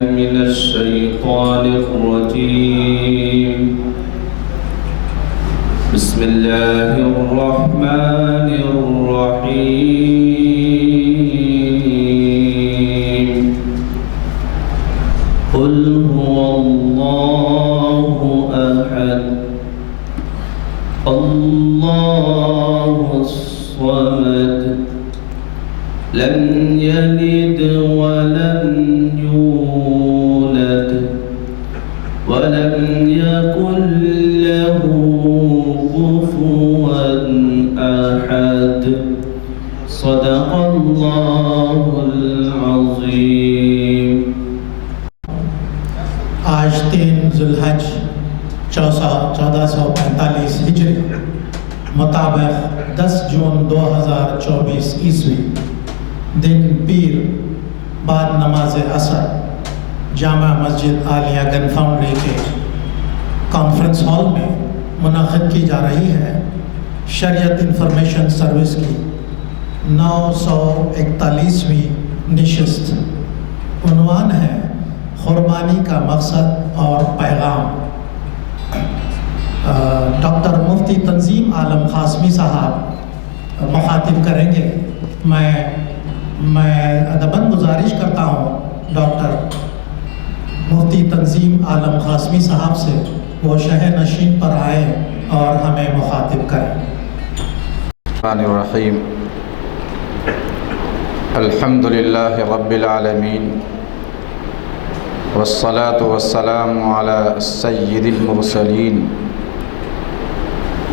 من الشيطان الرجيم. بسم الله الرحمن الرحيم. قل هو الله أحد الله الصمد لم يلد ولم يولد ولم يكن له كفوا أحد. صدق الله العظيم. آج 3 ذوالحج 1445 ہجری مطابق 10 جون 2024 عیسوی دن پیر بعد نماز عصر جامع مسجد عالیہ گن فاؤنڈری کے کانفرنس ہال میں منعقد کی جا رہی ہے شریعت انفارمیشن سروس کی 941ویں نشست. عنوان ہے قربانی کا مقصد اور پیغام. ڈاکٹر مفتی تنظیم عالم قاسمی صاحب مخاطب کریں گے. میں ادباً گزارش کرتا ہوں ڈاکٹر مفتی تنظیم عالم قاسمی صاحب سے وہ شہ نشین پر آئیں اور ہمیں مخاطب کریں. الرحمن الرحیم. الحمد للہ رب العالمین والصلاة والسلام علی سید المرسلین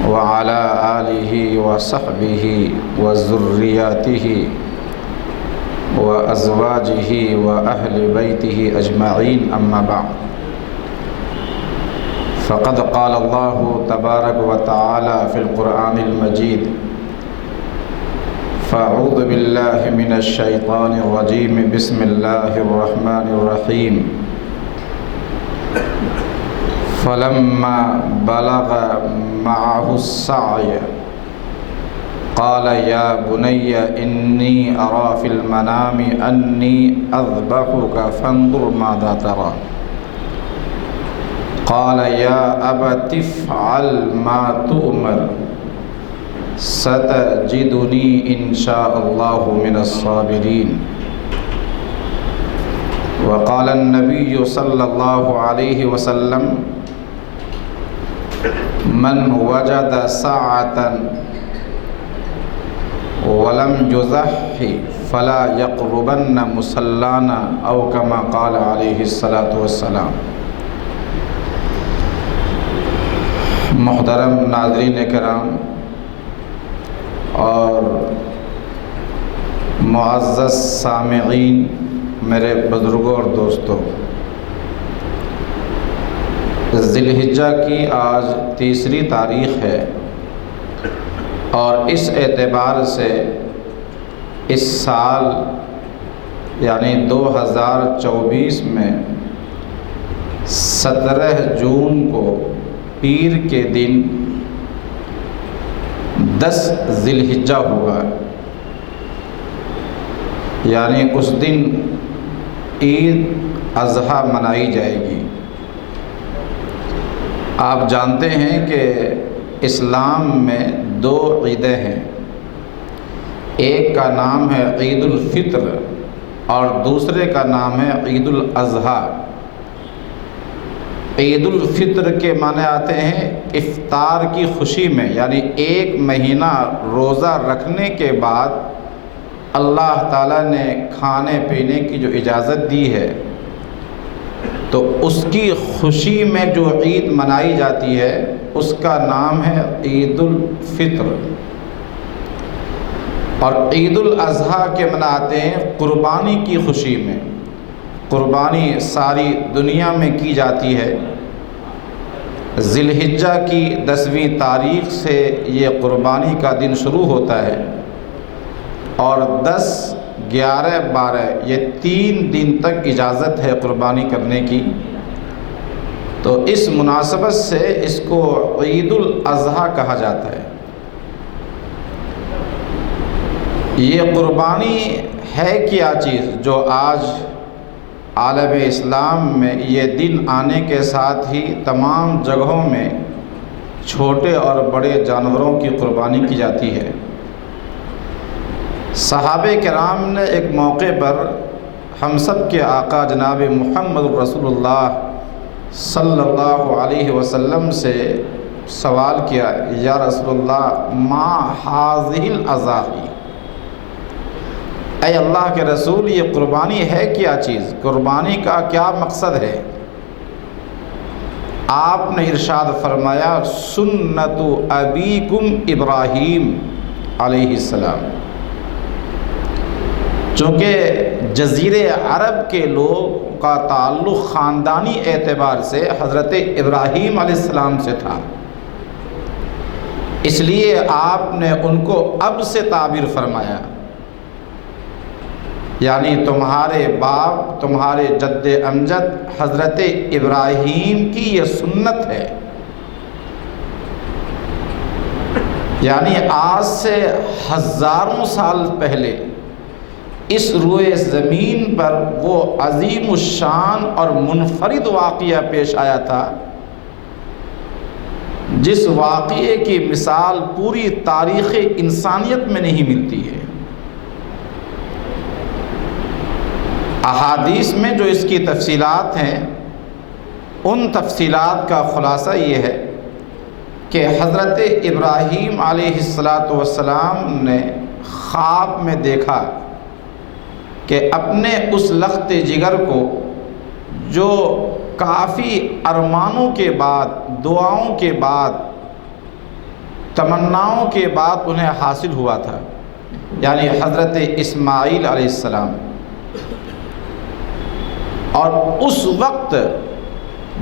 وعلى آلہ وصحبہ وذریاتہ وازواجہ واہل بیتہ اجمعین. اما بعد فقد قال اللہ تبارک وتعالی فی القرآن المجید فاعوذ باللہ من الشیطان الرجیم بسم اللہ الرحمن الرحیم. فلما بلغ معه السعي قال يا بني إني أرى في المنام أني أذبحك فانظر ماذا ترى. قال يا أبت افعل ما تؤمر ستجدني إن شاء الله من الصابرين. وقال النبي صلى الله عليه وسلم من وجد ساعة ولم يضحي فلا يقربن مصلانا او كما قال عليه الصلاة والسلام. محترم ناظرین کرام اور معزز سامعین، میرے بزرگوں اور دوستوں، ذی الحجہ کی آج 3 تاریخ ہے اور اس اعتبار سے اس سال یعنی 2024 میں 17 جون کو پیر کے دن 10 ذی الحجہ ہوگا. یعنی اس دن عید اضحیٰ منائی جائے گی. آپ جانتے ہیں کہ اسلام میں 2 عیدیں ہیں. ایک کا نام ہے عید الفطر اور دوسرے کا نام ہے عید الاضحیٰ. عید الفطر کے معنی آتے ہیں افطار کی خوشی میں، یعنی 1 مہینہ روزہ رکھنے کے بعد اللہ تعالیٰ نے کھانے پینے کی جو اجازت دی ہے تو اس کی خوشی میں جو عید منائی جاتی ہے اس کا نام ہے عید الفطر. اور عید الاضحیٰ کے مناتے ہیں قربانی کی خوشی میں. قربانی ساری دنیا میں کی جاتی ہے. ذی الحجہ کی 10ویں تاریخ سے یہ قربانی کا دن شروع ہوتا ہے اور 10 11 12 یہ 3 دن تک اجازت ہے قربانی کرنے کی. تو اس مناسبت سے اس کو عید الاضحیٰ کہا جاتا ہے. یہ قربانی ہے کیا چیز جو آج عالم اسلام میں یہ دن آنے کے ساتھ ہی تمام جگہوں میں چھوٹے اور بڑے جانوروں کی قربانی کی جاتی ہے۔ صحابہ کرام نے ایک موقع پر ہم سب کے آقا جناب محمد رسول اللہ صلی اللہ علیہ وسلم سے سوال کیا، یا رسول اللہ ما ہذہ الاضاحی، اے اللہ کے رسول یہ قربانی ہے کیا چیز، قربانی کا کیا مقصد ہے؟ آپ نے ارشاد فرمایا سنت ابیکم ابراہیم علیہ السلام۔ چونکہ جزیرے عرب کے لوگ کا تعلق خاندانی اعتبار سے حضرت ابراہیم علیہ السلام سے تھا، اس لیے آپ نے ان کو اب سے تعبیر فرمایا، یعنی تمہارے باپ تمہارے جد امجد حضرت ابراہیم کی یہ سنت ہے، یعنی آج سے ہزاروں سال پہلے اس روئے زمین پر وہ عظیم الشان اور منفرد واقعہ پیش آیا تھا جس واقعے کی مثال پوری تاریخ انسانیت میں نہیں ملتی ہے۔ احادیث میں جو اس کی تفصیلات ہیں ان تفصیلات کا خلاصہ یہ ہے کہ حضرت ابراہیم علیہ السلام نے خواب میں دیکھا کہ اپنے اس لخت جگر کو جو کافی ارمانوں کے بعد، دعاؤں کے بعد، تمناؤں کے بعد انہیں حاصل ہوا تھا، یعنی حضرت اسماعیل علیہ السلام، اور اس وقت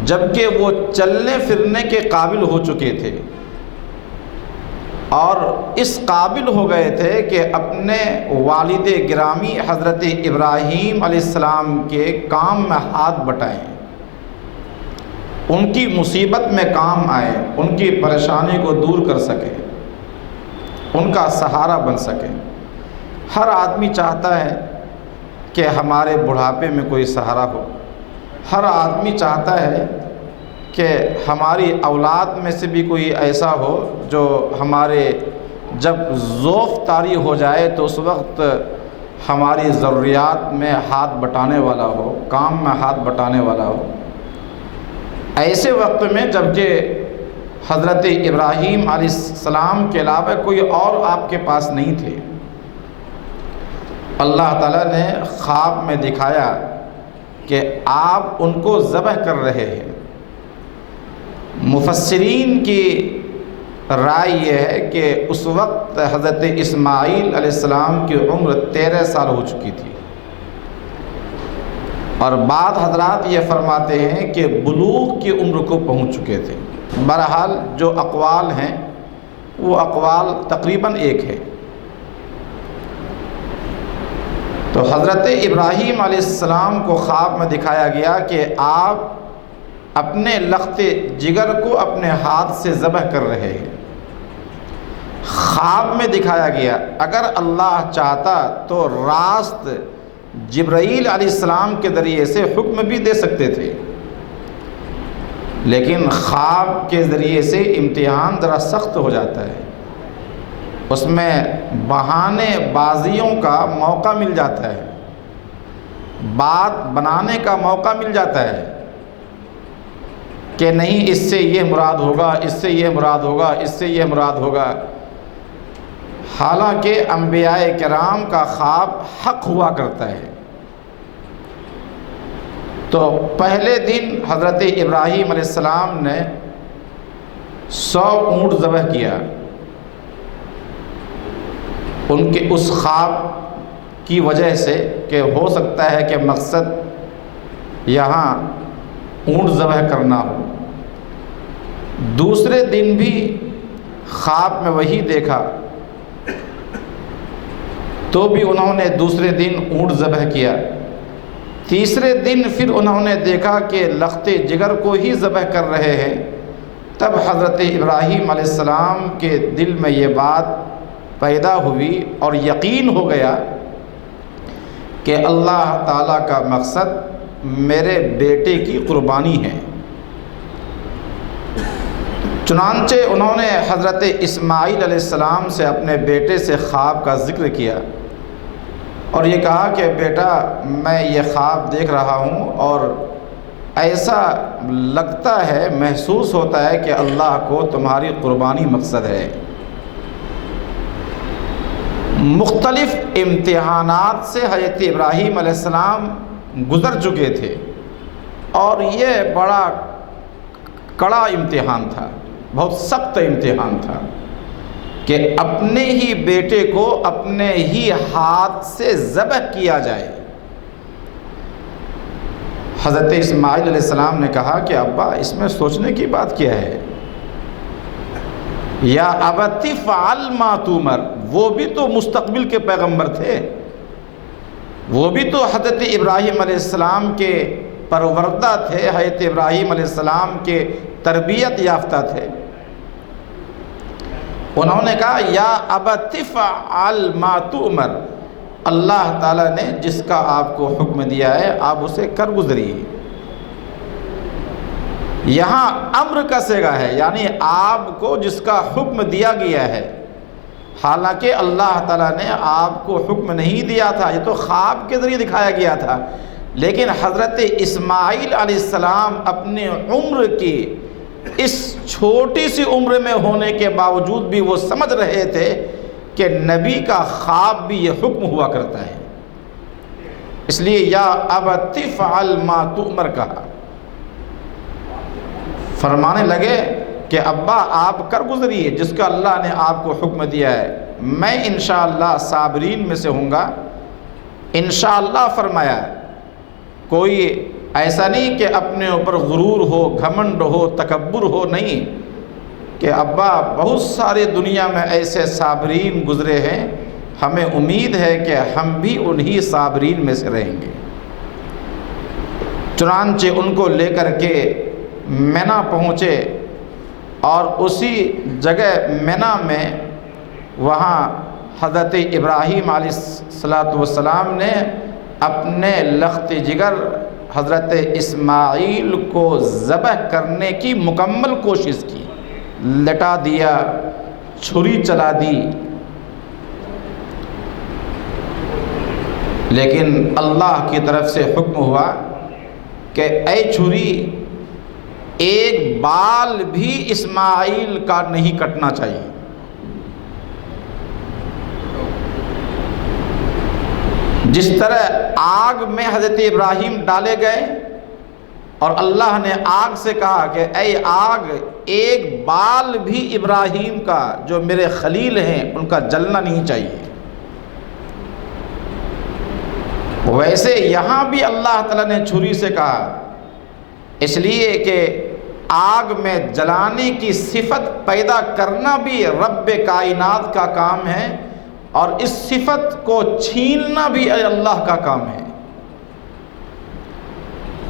جبکہ وہ چلنے پھرنے کے قابل ہو چکے تھے اور اس قابل ہو گئے تھے کہ اپنے والد گرامی حضرت ابراہیم علیہ السلام کے کام میں ہاتھ بٹائیں، ان کی مصیبت میں کام آئیں، ان کی پریشانی کو دور کر سکیں، ان کا سہارا بن سکیں۔ ہر آدمی چاہتا ہے کہ ہمارے بڑھاپے میں کوئی سہارا ہو، ہر آدمی چاہتا ہے کہ ہماری اولاد میں سے بھی کوئی ایسا ہو جو ہمارے جب ذوف طاری ہو جائے تو اس وقت ہماری ضروریات میں ہاتھ بٹانے والا ہو، کام میں ہاتھ بٹانے والا ہو۔ ایسے وقت میں جب کہ حضرت ابراہیم علیہ السلام کے علاوہ کوئی اور آپ کے پاس نہیں تھے، اللہ تعالیٰ نے خواب میں دکھایا کہ آپ ان کو ذبح کر رہے ہیں۔ مفسرین کی رائے یہ ہے کہ اس وقت حضرت اسماعیل علیہ السلام کی عمر 13 سال ہو چکی تھی، اور بعض حضرات یہ فرماتے ہیں کہ بلوغ کی عمر کو پہنچ چکے تھے۔ بہرحال جو اقوال ہیں وہ اقوال تقریباً ایک ہے۔ تو حضرت ابراہیم علیہ السلام کو خواب میں دکھایا گیا کہ آپ اپنے لخت جگر کو اپنے ہاتھ سے ذبح کر رہے ہیں۔ خواب میں دکھایا گیا، اگر اللہ چاہتا تو راست جبرائیل علیہ السلام کے ذریعے سے حکم بھی دے سکتے تھے، لیکن خواب کے ذریعے سے امتحان ذرا سخت ہو جاتا ہے، اس میں بہانے بازیوں کا موقع مل جاتا ہے، بات بنانے کا موقع مل جاتا ہے کہ نہیں اس سے یہ مراد ہوگا، اس سے یہ مراد ہوگا، اس سے یہ مراد ہوگا۔ حالانکہ انبیاء کرام کا خواب حق ہوا کرتا ہے۔ تو پہلے دن حضرت ابراہیم علیہ السلام نے 100 اونٹ ذبح کیا۔ ان کے اس خواب کی وجہ سے کہ ہو سکتا ہے کہ مقصد یہاں اونٹ ذبح کرنا ہو۔ دوسرے دن بھی خواب میں وہی دیکھا تو بھی انہوں نے دوسرے دن اونٹ ذبح کیا۔ تیسرے دن پھر انہوں نے دیکھا کہ لخت جگر کو ہی ذبح کر رہے ہیں۔ تب حضرت ابراہیم علیہ السلام کے دل میں یہ بات پیدا ہوئی اور یقین ہو گیا کہ اللہ تعالیٰ کا مقصد میرے بیٹے کی قربانی ہے۔ چنانچہ انہوں نے حضرت اسماعیل علیہ السلام سے اپنے بیٹے سے خواب کا ذکر کیا اور یہ کہا کہ بیٹا میں یہ خواب دیکھ رہا ہوں اور ایسا لگتا ہے، محسوس ہوتا ہے کہ اللہ کو تمہاری قربانی مقصد ہے۔ مختلف امتحانات سے حضرت ابراہیم علیہ السلام گزر چکے تھے اور یہ بڑا کڑا امتحان تھا، بہت سخت امتحان تھا کہ اپنے ہی بیٹے کو اپنے ہی ہاتھ سے ذبح کیا جائے۔ حضرت اسماعیل علیہ السلام نے کہا کہ ابا اس میں سوچنے کی بات کیا ہے، یا ابت فعل ما تؤمر، وہ بھی تو مستقبل کے پیغمبر تھے، وہ بھی تو حضرت ابراہیم علیہ السلام کے پروردہ تھے، حضرت ابراہیم علیہ السلام کے تربیت یافتہ تھے۔ انہوں نے کہا یا ابت فعل ما تؤمر، اللہ تعالیٰ نے جس کا آپ کو حکم دیا ہے آپ اسے کر گزریے۔ یہاں امر کا صیغہ ہے، یعنی آپ کو جس کا حکم دیا گیا ہے، حالانکہ اللہ تعالیٰ نے آپ کو حکم نہیں دیا تھا، یہ تو خواب کے ذریعے دکھایا گیا تھا، لیکن حضرت اسماعیل علیہ السلام اپنے عمر کی اس چھوٹی سی عمر میں ہونے کے باوجود بھی وہ سمجھ رہے تھے کہ نبی کا خواب بھی یہ حکم ہوا کرتا ہے، اس لیے یا ابت فعل ما تؤمر کہا۔ فرمانے لگے کہ ابا آپ کر گزریے جس کا اللہ نے آپ کو حکم دیا ہے، میں انشاءاللہ صابرین میں سے ہوں گا۔ انشاءاللہ فرمایا، کوئی ایسا نہیں کہ اپنے اوپر غرور ہو، گھمنڈ ہو، تکبر ہو، نہیں، کہ ابا بہت سارے دنیا میں ایسے صابرین گزرے ہیں، ہمیں امید ہے کہ ہم بھی انہی صابرین میں سے رہیں گے۔ چنانچہ ان کو لے کر کے مینا پہنچے اور اسی جگہ مینا میں وہاں حضرت ابراہیم علیہ السلام نے اپنے لخت جگر حضرت اسماعیل کو ذبح کرنے کی مکمل کوشش کی، لٹا دیا، چھری چلا دی، لیکن اللہ کی طرف سے حکم ہوا کہ اے چھری، ایک بال بھی اسماعیل کا نہیں کٹنا چاہیے۔ جس طرح آگ میں حضرت ابراہیم ڈالے گئے اور اللہ نے آگ سے کہا کہ اے آگ، ایک بال بھی ابراہیم کا جو میرے خلیل ہیں ان کا جلنا نہیں چاہیے، ویسے یہاں بھی اللہ تعالیٰ نے چھری سے کہا، اس لیے کہ آگ میں جلانے کی صفت پیدا کرنا بھی رب کائنات کا کام ہے اور اس صفت کو چھیننا بھی اللہ کا کام ہے۔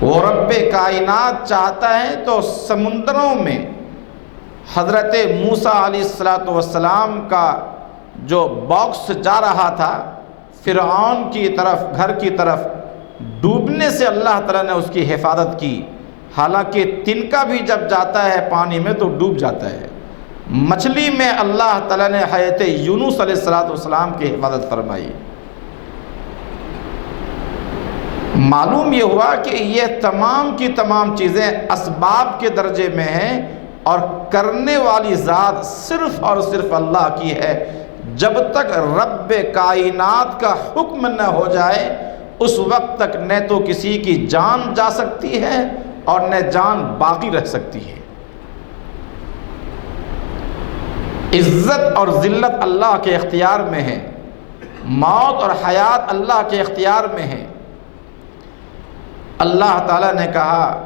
وہ رب کائنات چاہتا ہے تو سمندروں میں حضرت موسیٰ علیہ السلام کا جو باکس جا رہا تھا فرعون کی طرف، گھر کی طرف، ڈوبنے سے اللہ تعالیٰ نے اس کی حفاظت کی، حالانکہ تنکا بھی جب جاتا ہے پانی میں تو ڈوب جاتا ہے۔ مچھلی میں اللہ تعالیٰ نے حضرت یونس علیہ السلام کی حفاظت فرمائی۔ معلوم یہ ہوا کہ یہ تمام کی تمام چیزیں اسباب کے درجے میں ہیں اور کرنے والی ذات صرف اور صرف اللہ کی ہے۔ جب تک رب کائنات کا حکم نہ ہو جائے اس وقت تک نہ تو کسی کی جان جا سکتی ہے اور نہ جان باقی رہ سکتی ہے۔ عزت اور ذلت اللہ کے اختیار میں ہے، موت اور حیات اللہ کے اختیار میں ہے۔ اللہ تعالیٰ نے کہا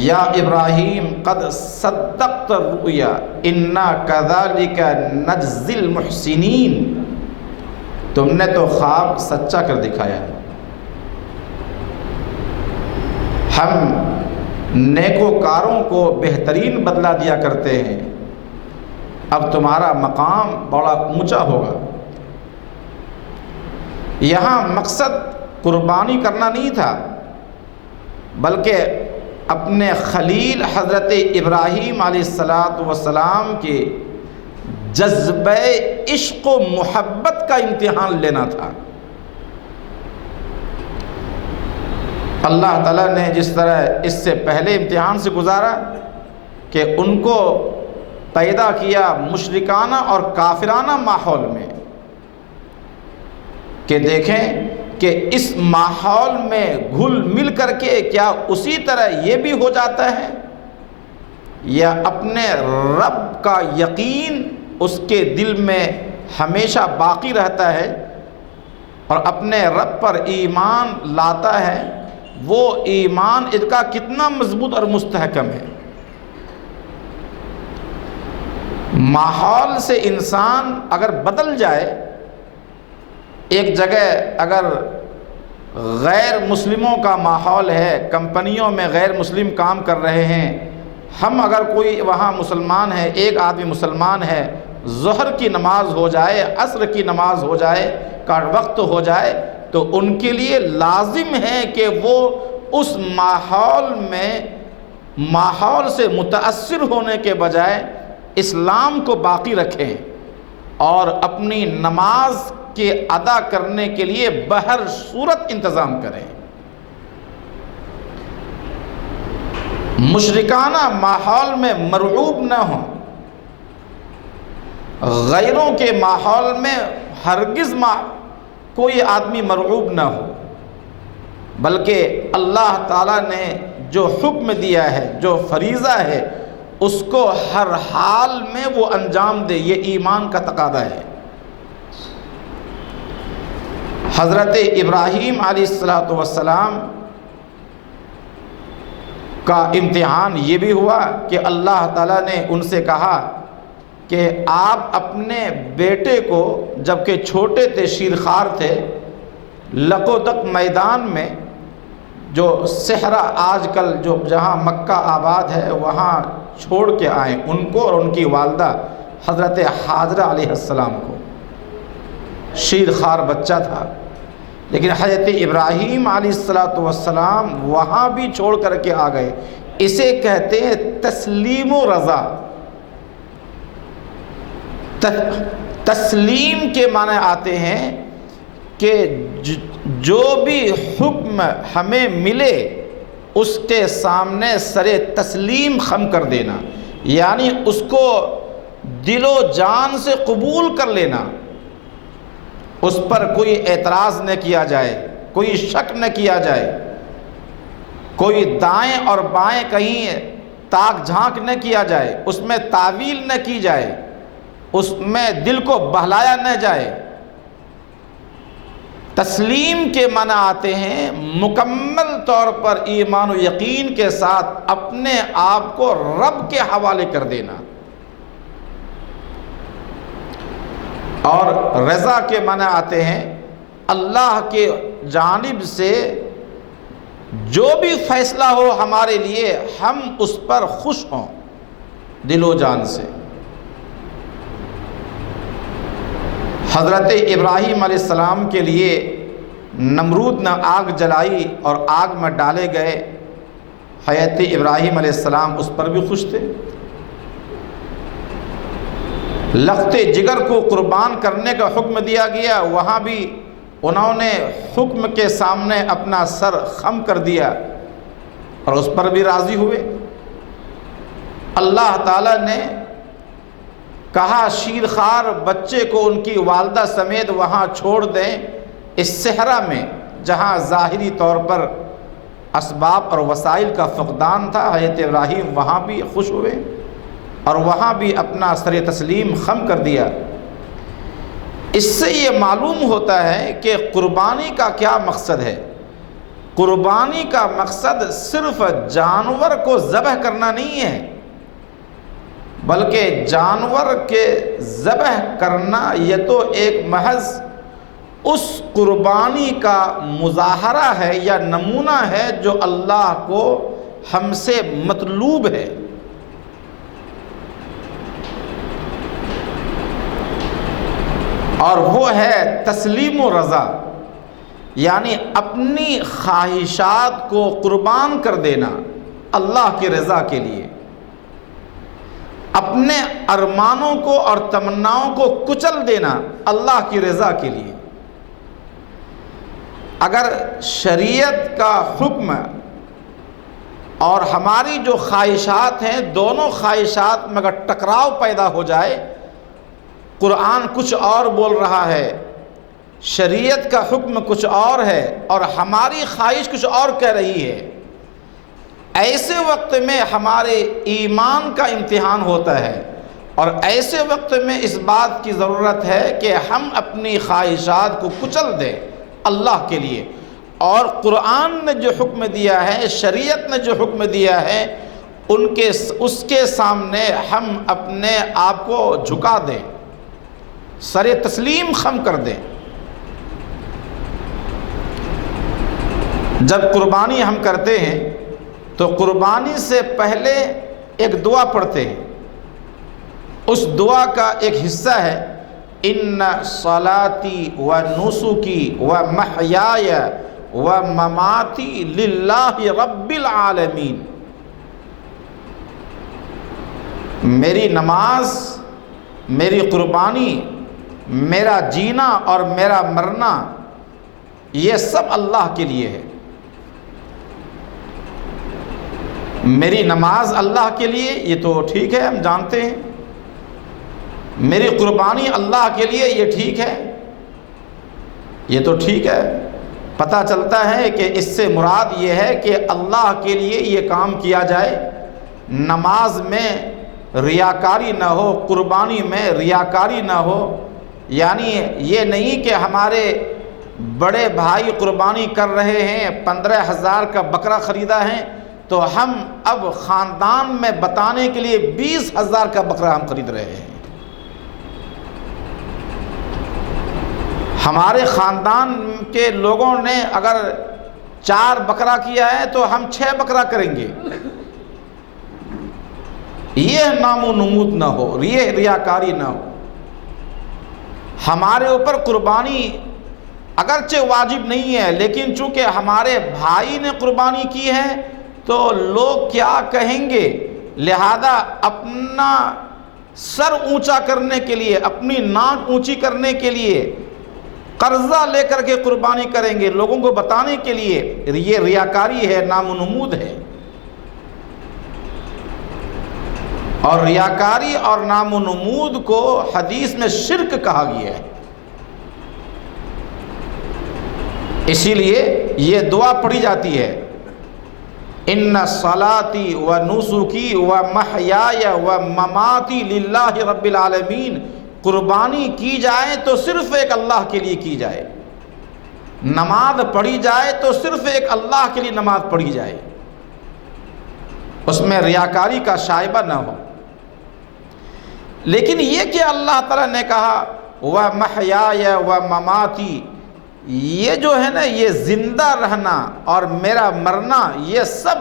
یا ابراہیم قد صدقت الرؤیا انا کذالک نجزی المحسنین، تم نے تو خواب سچا کر دکھایا، ہم نیکوکاروں کو بہترین بدلہ دیا کرتے ہیں، اب تمہارا مقام بڑا اونچا ہوگا۔ یہاں مقصد قربانی کرنا نہیں تھا، بلکہ اپنے خلیل حضرت ابراہیم علیہ السلام کے جذبہ عشق و محبت کا امتحان لینا تھا۔ اللہ تعالیٰ نے جس طرح اس سے پہلے امتحان سے گزارا کہ ان کو پیدا کیا مشرکانہ اور کافرانہ ماحول میں، کہ دیکھیں کہ اس ماحول میں گھل مل کر کے کیا اسی طرح یہ بھی ہو جاتا ہے، یا اپنے رب کا یقین اس کے دل میں ہمیشہ باقی رہتا ہے اور اپنے رب پر ایمان لاتا ہے، وہ ایمان اس کا کتنا مضبوط اور مستحکم ہے۔ ماحول سے انسان اگر بدل جائے، ایک جگہ اگر غیر مسلموں کا ماحول ہے، کمپنیوں میں غیر مسلم کام کر رہے ہیں، ہم اگر کوئی وہاں مسلمان ہے، ایک آدمی مسلمان ہے، ظہر کی نماز ہو جائے، عصر کی نماز ہو جائے کا وقت ہو جائے، تو ان کے لیے لازم ہے کہ وہ اس ماحول سے متاثر ہونے کے بجائے اسلام کو باقی رکھیں اور اپنی نماز کے ادا کرنے کے لیے بہر صورت انتظام کریں۔ مشرکانہ ماحول میں مرعوب نہ ہوں، غیروں کے ماحول میں ہرگز کوئی آدمی مرعوب نہ ہو، بلکہ اللہ تعالیٰ نے جو حکم دیا ہے، جو فریضہ ہے، اس کو ہر حال میں وہ انجام دے، یہ ایمان کا تقاضا ہے۔ حضرت ابراہیم علیہ السلام کا امتحان یہ بھی ہوا کہ اللہ تعالیٰ نے ان سے کہا کہ آپ اپنے بیٹے کو، جبکہ چھوٹے تھے، شیرخوار تھے، لقودق میدان میں، جو صحرا آج کل جو جہاں مکہ آباد ہے وہاں چھوڑ کے آئیں ان کو اور ان کی والدہ حضرت حاجرہ علیہ السلام کو۔ شیرخوار بچہ تھا، لیکن حضرت ابراہیم علیہ السلام وہاں بھی چھوڑ کر کے آ گئے۔ اسے کہتے ہیں تسلیم و رضا۔ تسلیم کے معنی آتے ہیں کہ جو بھی حکم ہمیں ملے اس کے سامنے سر تسلیم خم کر دینا، یعنی اس کو دل و جان سے قبول کر لینا، اس پر کوئی اعتراض نہ کیا جائے، کوئی شک نہ کیا جائے، کوئی دائیں اور بائیں کہیں تاک جھانک نہ کیا جائے، اس میں تعویل نہ کی جائے، اس میں دل کو بہلایا نہ جائے۔ تسلیم کے معنی آتے ہیں مکمل طور پر ایمان و یقین کے ساتھ اپنے آپ کو رب کے حوالے کر دینا، اور رضا کے معنی آتے ہیں اللہ کے جانب سے جو بھی فیصلہ ہو ہمارے لیے ہم اس پر خوش ہوں دل و جان سے۔ حضرت ابراہیم علیہ السلام کے لیے نمرود نے آگ جلائی اور آگ میں ڈالے گئے، حضرت ابراہیم علیہ السلام اس پر بھی خوش تھے۔ لخت جگر کو قربان کرنے کا حکم دیا گیا، وہاں بھی انہوں نے حکم کے سامنے اپنا سر خم کر دیا اور اس پر بھی راضی ہوئے۔ اللہ تعالیٰ نے کہا شیرخوار بچے کو ان کی والدہ سمیت وہاں چھوڑ دیں، اس صحرا میں جہاں ظاہری طور پر اسباب اور وسائل کا فقدان تھا۔ حضرت ابراہیم وہاں بھی خوش ہوئے اور وہاں بھی اپنا سر تسلیم خم کر دیا۔ اس سے یہ معلوم ہوتا ہے کہ قربانی کا کیا مقصد ہے۔ قربانی کا مقصد صرف جانور کو ذبح کرنا نہیں ہے، بلکہ جانور کے ذبح کرنا یہ تو ایک محض اس قربانی کا مظاہرہ ہے یا نمونہ ہے جو اللہ کو ہم سے مطلوب ہے۔ اور وہ ہے تسلیم و رضا، یعنی اپنی خواہشات کو قربان کر دینا اللہ کی رضا کے لیے، اپنے ارمانوں کو اور تمناؤں کو کچل دینا اللہ کی رضا کے لیے۔ اگر شریعت کا حکم اور ہماری جو خواہشات ہیں، دونوں خواہشات میں اگر ٹکراؤ پیدا ہو جائے، قرآن کچھ اور بول رہا ہے، شریعت کا حکم کچھ اور ہے اور ہماری خواہش کچھ اور کہہ رہی ہے، ایسے وقت میں ہمارے ایمان کا امتحان ہوتا ہے، اور ایسے وقت میں اس بات کی ضرورت ہے کہ ہم اپنی خواہشات کو کچل دیں اللہ کے لیے، اور قرآن نے جو حکم دیا ہے، شریعت نے جو حکم دیا ہے، اس کے سامنے ہم اپنے آپ کو جھکا دیں، سر تسلیم خم کر دیں۔ جب قربانی ہم کرتے ہیں تو قربانی سے پہلے ایک دعا پڑھتے ہیں، اس دعا کا ایک حصہ ہے ان صلاتی و نسکی و محیای و مماتی للہ رب العالمین، میری نماز، میری قربانی، میرا جینا اور میرا مرنا یہ سب اللہ کے لیے ہے۔ میری نماز اللہ کے لیے، یہ تو ٹھیک ہے، ہم جانتے ہیں۔ میری قربانی اللہ کے لیے، یہ ٹھیک ہے، یہ تو ٹھیک ہے۔ پتہ چلتا ہے کہ اس سے مراد یہ ہے کہ اللہ کے لیے یہ کام کیا جائے، نماز میں ریاکاری نہ ہو، قربانی میں ریاکاری نہ ہو۔ یعنی یہ نہیں کہ ہمارے بڑے بھائی قربانی کر رہے ہیں، 15,000 کا بکرا خریدا ہے، تو ہم اب خاندان میں بتانے کے لیے 20,000 کا بکرا ہم خرید رہے ہیں۔ ہمارے خاندان کے لوگوں نے اگر 4 بکرا کیا ہے تو ہم 6 بکرا کریں گے، یہ نام و نمود نہ ہو، یہ ریاکاری نہ ہو۔ ہمارے اوپر قربانی اگرچہ واجب نہیں ہے، لیکن چونکہ ہمارے بھائی نے قربانی کی ہے تو لوگ کیا کہیں گے، لہذا اپنا سر اونچا کرنے کے لیے، اپنی ناک اونچی کرنے کے لیے قرضہ لے کر کے قربانی کریں گے، لوگوں کو بتانے کے لیے۔ یہ ریاکاری ہے، نام و نمود ہے۔ اور ریاکاری اور نام و نمود کو حدیث میں شرک کہا گیا ہے۔ اسی لیے یہ دعا پڑھی جاتی ہے، ان صلاتی و نسکی و محیای و مماتی للہ رب العالمین، قربانی کی جائے تو صرف ایک اللہ کے لیے کی جائے، نماز پڑھی جائے تو صرف ایک اللہ کے لیے نماز پڑھی جائے، اس میں ریاکاری کا شائبہ نہ ہو۔ لیکن یہ کہ اللہ تعالیٰ نے کہا وَمَحْيَايَ وَمَمَاتِي، یہ جو ہے نا، یہ زندہ رہنا اور میرا مرنا، یہ سب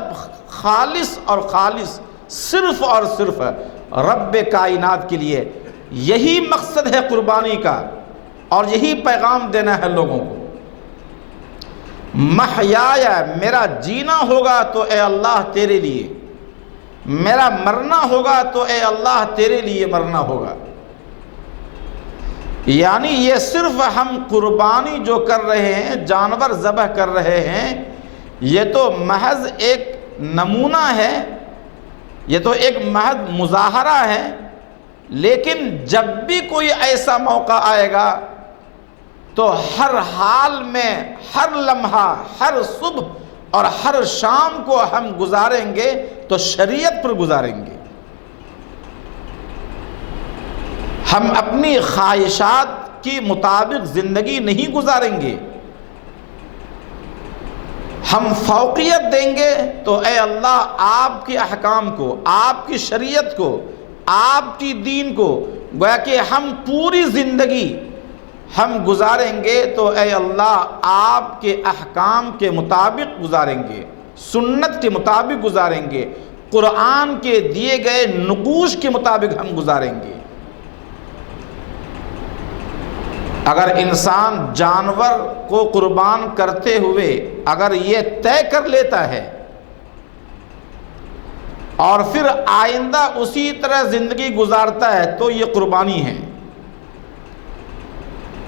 خالص اور خالص، صرف اور صرف رب کائنات کے لیے۔ یہی مقصد ہے قربانی کا، اور یہی پیغام دینا ہے لوگوں کو۔ محیایا، میرا جینا ہوگا تو اے اللہ تیرے لیے، میرا مرنا ہوگا تو اے اللہ تیرے لیے مرنا ہوگا۔ یعنی یہ صرف ہم قربانی جو کر رہے ہیں، جانور ذبح کر رہے ہیں، یہ تو محض ایک نمونہ ہے، یہ تو ایک محض مظاہرہ ہے۔ لیکن جب بھی کوئی ایسا موقع آئے گا تو ہر حال میں، ہر لمحہ، ہر صبح اور ہر شام کو ہم گزاریں گے تو شریعت پر گزاریں گے۔ ہم اپنی خواہشات کے مطابق زندگی نہیں گزاریں گے، ہم فوقیت دیں گے تو اے اللہ آپ کے احکام کو، آپ کی شریعت کو، آپ کی دین کو، گویا کہ ہم پوری زندگی ہم گزاریں گے تو اے اللہ آپ کے احکام کے مطابق گزاریں گے، سنت کے مطابق گزاریں گے، قرآن کے دیے گئے نقوش کے مطابق ہم گزاریں گے۔ اگر انسان جانور کو قربان کرتے ہوئے اگر یہ طے کر لیتا ہے اور پھر آئندہ اسی طرح زندگی گزارتا ہے تو یہ قربانی ہے،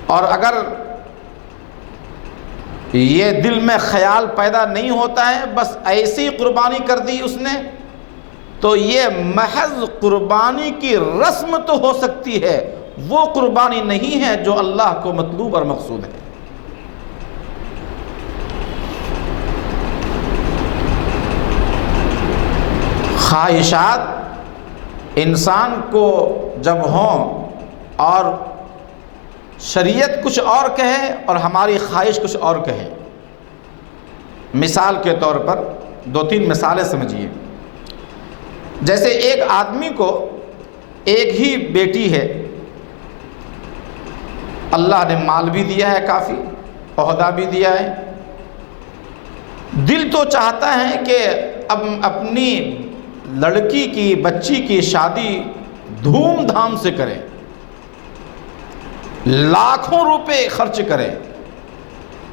اور اگر یہ دل میں خیال پیدا نہیں ہوتا ہے، بس ایسی قربانی کر دی اس نے، تو یہ محض قربانی کی رسم تو ہو سکتی ہے، وہ قربانی نہیں ہے جو اللہ کو مطلوب اور مقصود ہے۔ خواہشات انسان کو جب ہوں اور شریعت کچھ اور کہے اور ہماری خواہش کچھ اور کہے، مثال کے طور پر دو تین مثالیں سمجھیے۔ جیسے ایک آدمی کو ایک ہی بیٹی ہے، اللہ نے مال بھی دیا ہے، کافی عہدہ بھی دیا ہے، دل تو چاہتا ہے کہ اب اپنی لڑکی کی بچی کی شادی دھوم دھام سے کرے، لاکھوں روپے خرچ کرے،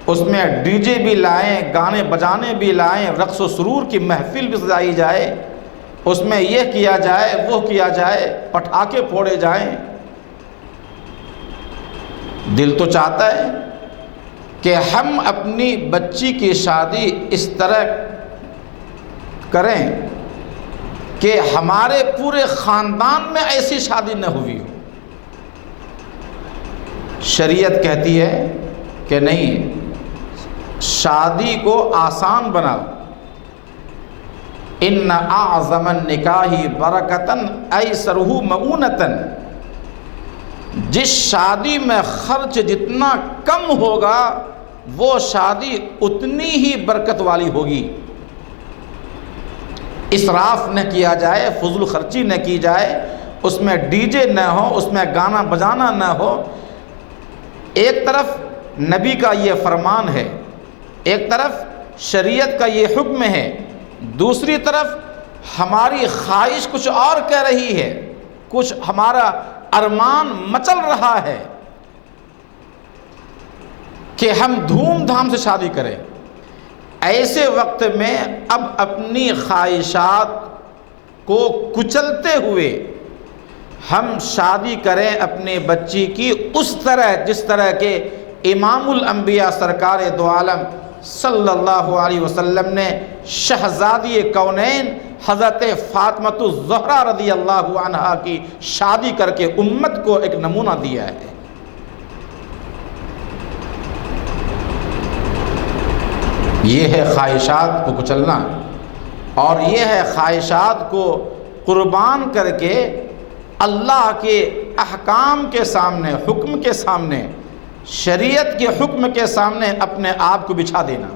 اس میں ڈی جے بھی لائیں، گانے بجانے بھی لائیں، رقص و سرور کی محفل بھی سجائی جائے، اس میں یہ کیا جائے وہ کیا جائے، پٹاخے پھوڑے جائیں۔ دل تو چاہتا ہے کہ ہم اپنی بچی کی شادی اس طرح کریں کہ ہمارے پورے خاندان میں ایسی شادی نہ ہوئی ہو۔ شریعت کہتی ہے کہ نہیں، شادی کو آسان بناؤ، ان اعظم النکاح برکتن ایسرہ مؤونتن، جس شادی میں خرچ جتنا کم ہوگا وہ شادی اتنی ہی برکت والی ہوگی۔ اسراف نہ کیا جائے، فضول خرچی نہ کی جائے، اس میں ڈی جے نہ ہو، اس میں گانا بجانا نہ ہو۔ ایک طرف نبی کا یہ فرمان ہے، ایک طرف شریعت کا یہ حکم ہے، دوسری طرف ہماری خواہش کچھ اور کہہ رہی ہے، کچھ ہمارا ارمان مچل رہا ہے کہ ہم دھوم دھام سے شادی کریں۔ ایسے وقت میں اب اپنی خواہشات کو کچلتے ہوئے ہم شادی کریں اپنے بچی کی اس طرح جس طرح کے امام الانبیاء سرکار دو عالم صلی اللہ علیہ وسلم نے شہزادی کونین حضرت فاطمۃ الزہرا رضی اللہ عنہا کی شادی کر کے امت کو ایک نمونہ دیا ہے۔ یہ ہے خواہشات کو کچلنا، اور یہ ہے خواہشات کو قربان کر کے اللہ کے احکام کے سامنے، حکم کے سامنے، شریعت کے حکم کے سامنے اپنے آپ کو بچھا دینا۔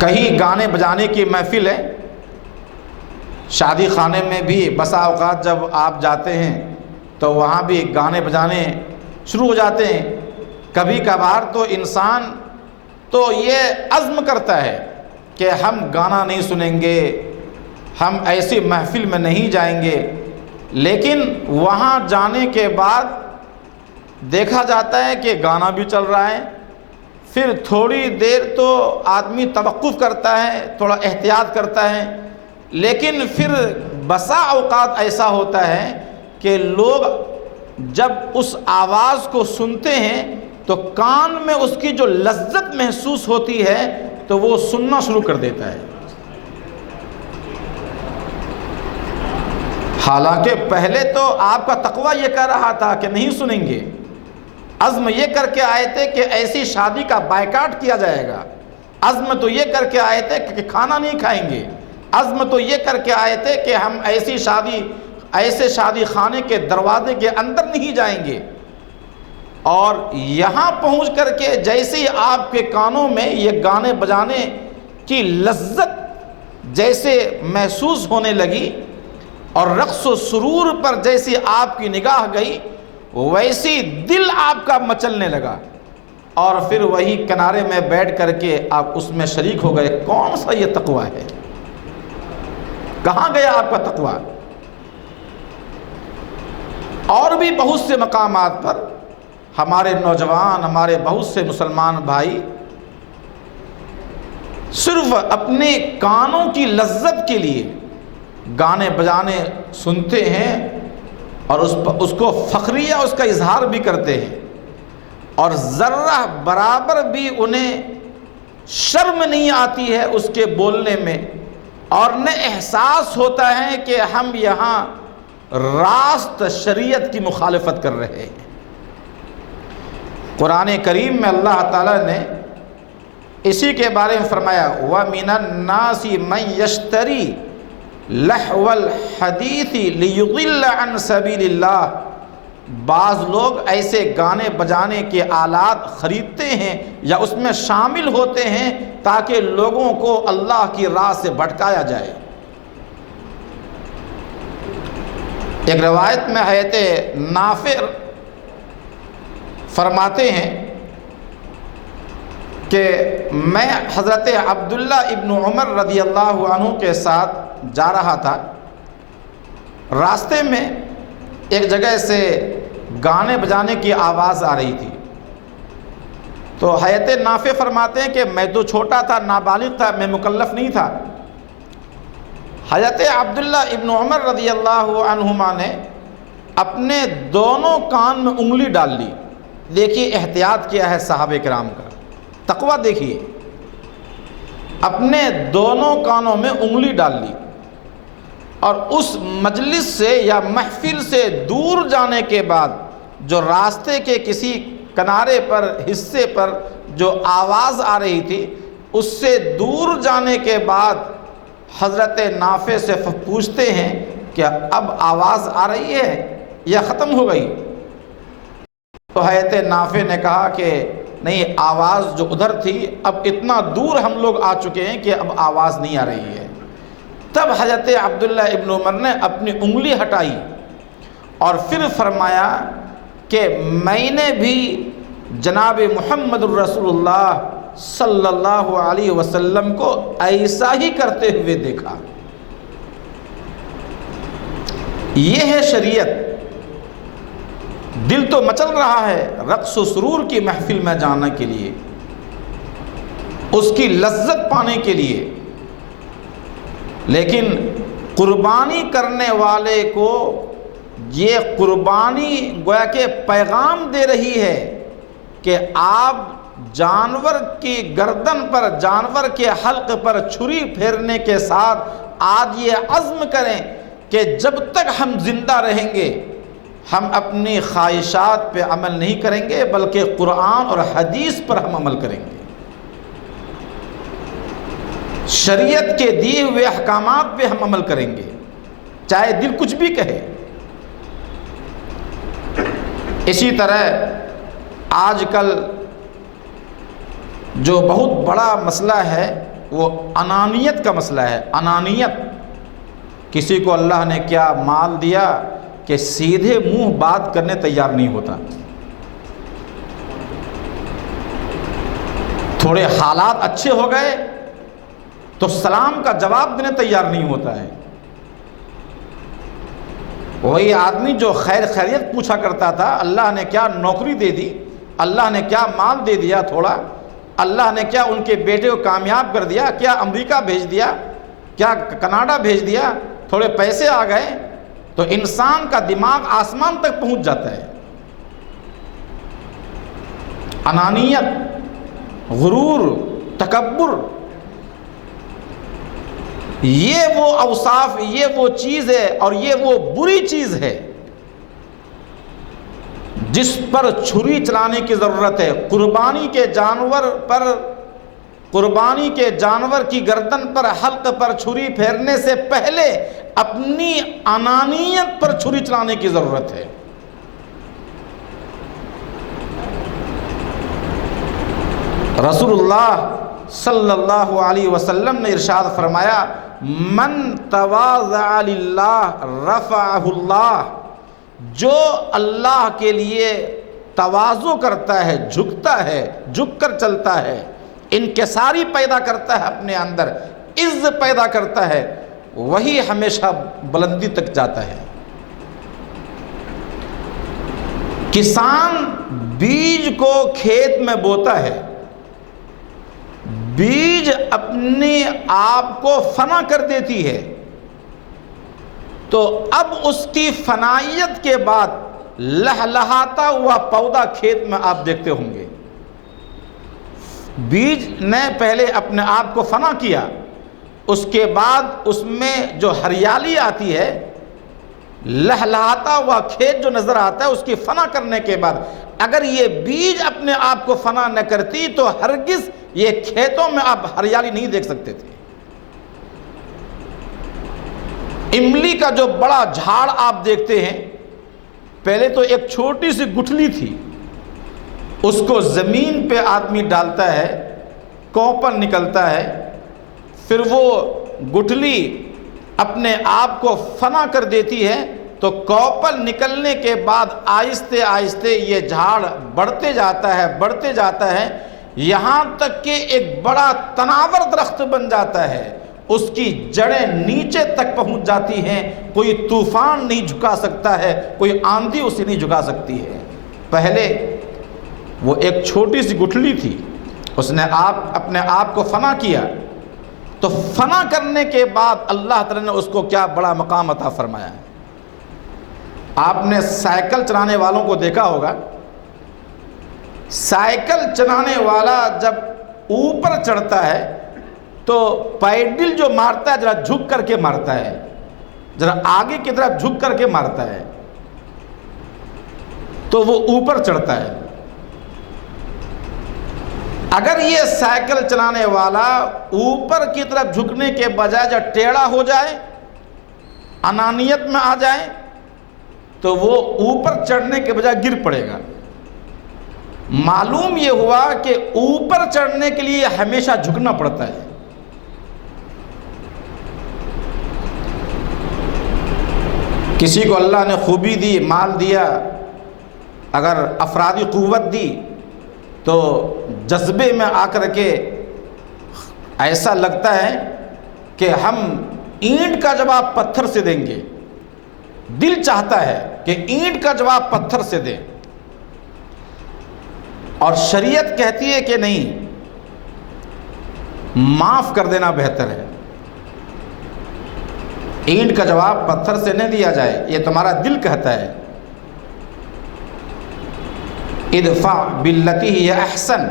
کہیں گانے بجانے کی محفل ہے، شادی خانے میں بھی بسا اوقات جب آپ جاتے ہیں تو وہاں بھی گانے بجانے شروع ہو جاتے ہیں۔ کبھی کبھار تو انسان تو یہ عزم کرتا ہے کہ ہم گانا نہیں سنیں گے، ہم ایسی محفل میں نہیں جائیں گے، لیکن وہاں جانے کے بعد دیکھا جاتا ہے کہ گانا بھی چل رہا ہے، پھر تھوڑی دیر تو آدمی توقف کرتا ہے، تھوڑا احتیاط کرتا ہے، لیکن پھر بسا اوقات ایسا ہوتا ہے کہ لوگ جب اس آواز کو سنتے ہیں تو کان میں اس کی جو لذت محسوس ہوتی ہے تو وہ سننا شروع کر دیتا ہے، حالانکہ پہلے تو آپ کا تقویٰ یہ کہہ رہا تھا کہ نہیں سنیں گے، عزم یہ کر کے آئے تھے کہ ایسی شادی کا بائیکاٹ کیا جائے گا، عزم تو یہ کر کے آئے تھے کہ کھانا نہیں کھائیں گے، عزم تو یہ کر کے آئے تھے کہ ہم ایسے شادی خانے کے دروازے کے اندر نہیں جائیں گے، اور یہاں پہنچ کر کے جیسے ہی آپ کے کانوں میں یہ گانے بجانے کی لذت جیسے محسوس ہونے لگی اور رقص و سرور پر جیسی آپ کی نگاہ گئی، ویسی دل آپ کا مچلنے لگا، اور پھر وہی کنارے میں بیٹھ کر کے آپ اس میں شریک ہو گئے۔ کون سا یہ تقویٰ ہے؟ کہاں گیا آپ کا تقویٰ؟ اور بھی بہت سے مقامات پر ہمارے نوجوان، ہمارے بہت سے مسلمان بھائی صرف اپنے کانوں کی لذت کے لیے گانے بجانے سنتے ہیں اور اس کو فخریہ اس کا اظہار بھی کرتے ہیں، اور ذرہ برابر بھی انہیں شرم نہیں آتی ہے اس کے بولنے میں، اور نہ احساس ہوتا ہے کہ ہم یہاں راست شریعت کی مخالفت کر رہے ہیں۔ قرآن کریم میں اللہ تعالیٰ نے اسی کے بارے میں فرمایا وَمِنَ النَّاسِ مَن يَشْتَرِي لَهْوَ الْحَدِيثِ لِيُضِلَّ عَن سَبِيلِ اللَّهِ، بعض لوگ ایسے گانے بجانے کے آلات خریدتے ہیں یا اس میں شامل ہوتے ہیں تاکہ لوگوں کو اللہ کی راہ سے بھٹکایا جائے۔ ایک روایت میں حضرت نافع فرماتے ہیں کہ میں حضرت عبداللہ ابن عمر رضی اللہ عنہ کے ساتھ جا رہا تھا، راستے میں ایک جگہ سے گانے بجانے کی آواز آ رہی تھی، تو حضرت نافع فرماتے ہیں کہ میں تو چھوٹا تھا، نابالغ تھا، میں مکلف نہیں تھا۔ حضرت عبداللہ ابن عمر رضی اللہ عنہما نے اپنے دونوں کان میں انگلی ڈال لی۔ دیکھیے احتیاط کیا ہے صحابہ کرام کا، تقویٰ دیکھیے، اپنے دونوں کانوں میں انگلی ڈال لی اور اس مجلس سے یا محفل سے دور جانے کے بعد جو راستے کے کسی کنارے پر حصے پر جو آواز آ رہی تھی اس سے دور جانے کے بعد حضرت نافع سے پوچھتے ہیں کہ اب آواز آ رہی ہے یا ختم ہو گئی؟ تو حضرت نافع نے کہا کہ نہیں، آواز جو ادھر تھی اب اتنا دور ہم لوگ آ چکے ہیں کہ اب آواز نہیں آ رہی ہے۔ تب حضرت عبداللہ ابن عمر نے اپنی انگلی ہٹائی اور پھر فرمایا کہ میں نے بھی جناب محمد الرسول اللہ صلی اللہ علیہ وسلم کو ایسا ہی کرتے ہوئے دیکھا۔ یہ ہے شریعت۔ دل تو مچل رہا ہے رقص و سرور کی محفل میں جانے کے لیے، اس کی لذت پانے کے لیے، لیکن قربانی کرنے والے کو یہ قربانی گویا کہ پیغام دے رہی ہے کہ آپ جانور کی گردن پر، جانور کے حلق پر چھری پھیرنے کے ساتھ آج یہ عزم کریں کہ جب تک ہم زندہ رہیں گے ہم اپنی خواہشات پہ عمل نہیں کریں گے بلکہ قرآن اور حدیث پر ہم عمل کریں گے، شریعت کے دیے ہوئے احکامات پہ ہم عمل کریں گے، چاہے دل کچھ بھی کہے۔ اسی طرح آج کل جو بہت بڑا مسئلہ ہے وہ انانیت کا مسئلہ ہے۔ انانیت، کسی کو اللہ نے کیا مال دیا کہ سیدھے منہ بات کرنے تیار نہیں ہوتا، تھوڑے حالات اچھے ہو گئے تو سلام کا جواب دینے تیار نہیں ہوتا ہے۔ وہی آدمی جو خیر خیریت پوچھا کرتا تھا، اللہ نے کیا نوکری دے دی، اللہ نے کیا مال دے دیا تھوڑا، اللہ نے کیا ان کے بیٹے کو کامیاب کر دیا، کیا امریکہ بھیج دیا، کیا کینیڈا بھیج دیا، تھوڑے پیسے آ گئے، تو انسان کا دماغ آسمان تک پہنچ جاتا ہے۔ انانیت، غرور، تکبر، یہ وہ اوصاف، یہ وہ چیز ہے اور یہ وہ بری چیز ہے جس پر چھری چلانے کی ضرورت ہے۔ قربانی کے جانور پر، قربانی کے جانور کی گردن پر، حلق پر چھری پھیرنے سے پہلے اپنی انانیت پر چھری چلانے کی ضرورت ہے۔ رسول اللہ صلی اللہ علیہ وسلم نے ارشاد فرمایا من تواضع للہ رفعہ اللہ، جو اللہ کے لیے تواضع کرتا ہے، جھکتا ہے، جھک کر چلتا ہے، انکساری پیدا کرتا ہے، اپنے اندر عز پیدا کرتا ہے، وہی ہمیشہ بلندی تک جاتا ہے۔ کسان بیج کو کھیت میں بوتا ہے، بیج اپنے آپ کو فنا کر دیتی ہے، تو اب اس کی فنائیت کے بعد لہلہاتا ہوا پودا کھیت میں آپ دیکھتے ہوں گے۔ بیج نے پہلے اپنے آپ کو فنا کیا، اس کے بعد اس میں جو ہریالی آتی ہے، لہلہاتا ہوا کھیت جو نظر آتا ہے، اس کی فنا کرنے کے بعد اگر یہ بیج اپنے آپ کو فنا نہ کرتی تو ہرگز یہ کھیتوں میں آپ ہریالی نہیں دیکھ سکتے تھے۔ املی کا جو بڑا جھاڑ آپ دیکھتے ہیں، پہلے تو ایک چھوٹی سی گٹھلی تھی، اس کو زمین پہ آدمی ڈالتا ہے، کوپن نکلتا ہے، پھر وہ گٹھلی اپنے آپ کو فنا کر دیتی ہے، تو کوپن نکلنے کے بعد آہستہ آہستہ یہ جھاڑ بڑھتے جاتا ہے یہاں تک کہ ایک بڑا تناور درخت بن جاتا ہے، اس کی جڑیں نیچے تک پہنچ جاتی ہیں، کوئی طوفان نہیں جھکا سکتا ہے، کوئی آندھی اسے نہیں جھکا سکتی ہے۔ پہلے وہ ایک چھوٹی سی گٹھلی تھی، اس نے اپنے آپ کو فنا کیا، تو فنا کرنے کے بعد اللہ تعالیٰ نے اس کو کیا بڑا مقام عطا فرمایا ہے۔ آپ نے سائیکل چلانے والوں کو دیکھا ہوگا، سائیکل چلانے والا جب اوپر چڑھتا ہے تو پیڈل جو مارتا ہے ذرا جھک کر کے مارتا ہے، ذرا آگے کی طرف جھک کر کے مارتا ہے، تو وہ اوپر چڑھتا ہے۔ اگر یہ سائیکل چلانے والا اوپر کی طرف جھکنے کے بجائے جب ٹیڑھا ہو جائے، انانیت میں آ جائے، تو وہ اوپر چڑھنے کے بجائے گر پڑے گا۔ معلوم یہ ہوا کہ اوپر چڑھنے کے لیے ہمیشہ جھکنا پڑتا ہے۔ کسی کو اللہ نے خوبی دی، مال دیا، اگر افرادی قوت دی، تو جذبے میں آ کر کے ایسا لگتا ہے کہ ہم اینٹ کا جواب پتھر سے دیں گے، دل چاہتا ہے کہ اینٹ کا جواب پتھر سے دیں، اور شریعت کہتی ہے کہ نہیں، معاف کر دینا بہتر ہے، اینٹ کا جواب پتھر سے نہیں دیا جائے، یہ تمہارا دل کہتا ہے۔ ادفع باللتی ہی احسن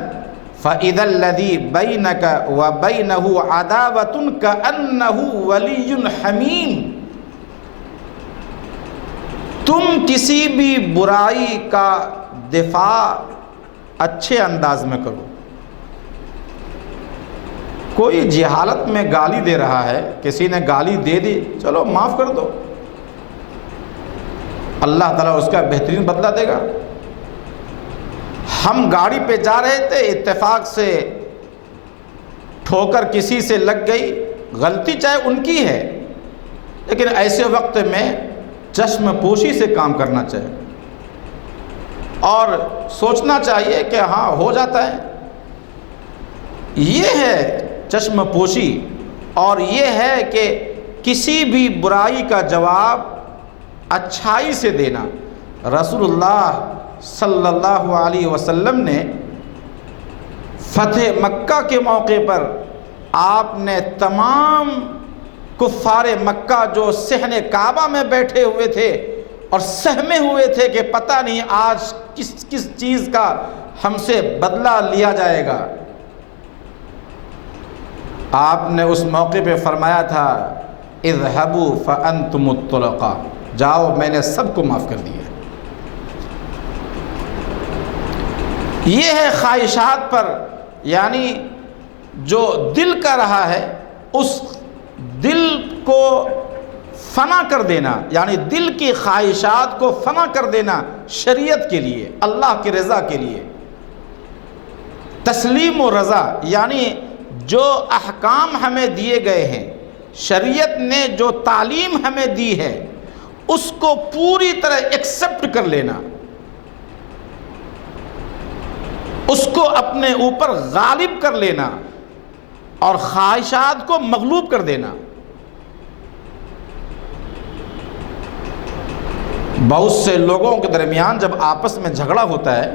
فاذا الذی بینک وبینہ عداوۃ کأنہ ولی حمیم۔ تم کسی بھی برائی کا دفاع اچھے انداز میں کرو۔ کوئی جہالت میں گالی دے رہا ہے، کسی نے گالی دے دی، چلو معاف کر دو، اللہ تعالیٰ اس کا بہترین بدلہ دے گا۔ ہم گاڑی پہ جا رہے تھے، اتفاق سے ٹھوکر کسی سے لگ گئی، غلطی چاہے ان کی ہے، لیکن ایسے وقت میں چشم پوشی سے کام کرنا چاہیے اور سوچنا چاہیے کہ ہاں ہو جاتا ہے۔ یہ ہے چشم پوشی، اور یہ ہے کہ کسی بھی برائی کا جواب اچھائی سے دینا۔ رسول اللہ صلی اللہ علیہ وسلم نے فتح مکہ کے موقع پر آپ نے تمام کفار مکہ جو صحن کعبہ میں بیٹھے ہوئے تھے اور سہمے ہوئے تھے کہ پتہ نہیں آج کس چیز کا ہم سے بدلہ لیا جائے گا، آپ نے اس موقع پہ فرمایا تھا اذهبوا فانتم الطلقاء، جاؤ میں نے سب کو معاف کر دیا۔ یہ ہے خواہشات پر، یعنی جو دل کا رہا ہے اس دل کو فنا کر دینا، یعنی دل کی خواہشات کو فنا کر دینا شریعت کے لیے، اللہ کی رضا کے لیے۔ تسلیم و رضا، یعنی جو احکام ہمیں دیے گئے ہیں، شریعت نے جو تعلیم ہمیں دی ہے، اس کو پوری طرح ایکسپٹ کر لینا، اس کو اپنے اوپر غالب کر لینا اور خواہشات کو مغلوب کر دینا۔ بہت سے لوگوں کے درمیان جب آپس میں جھگڑا ہوتا ہے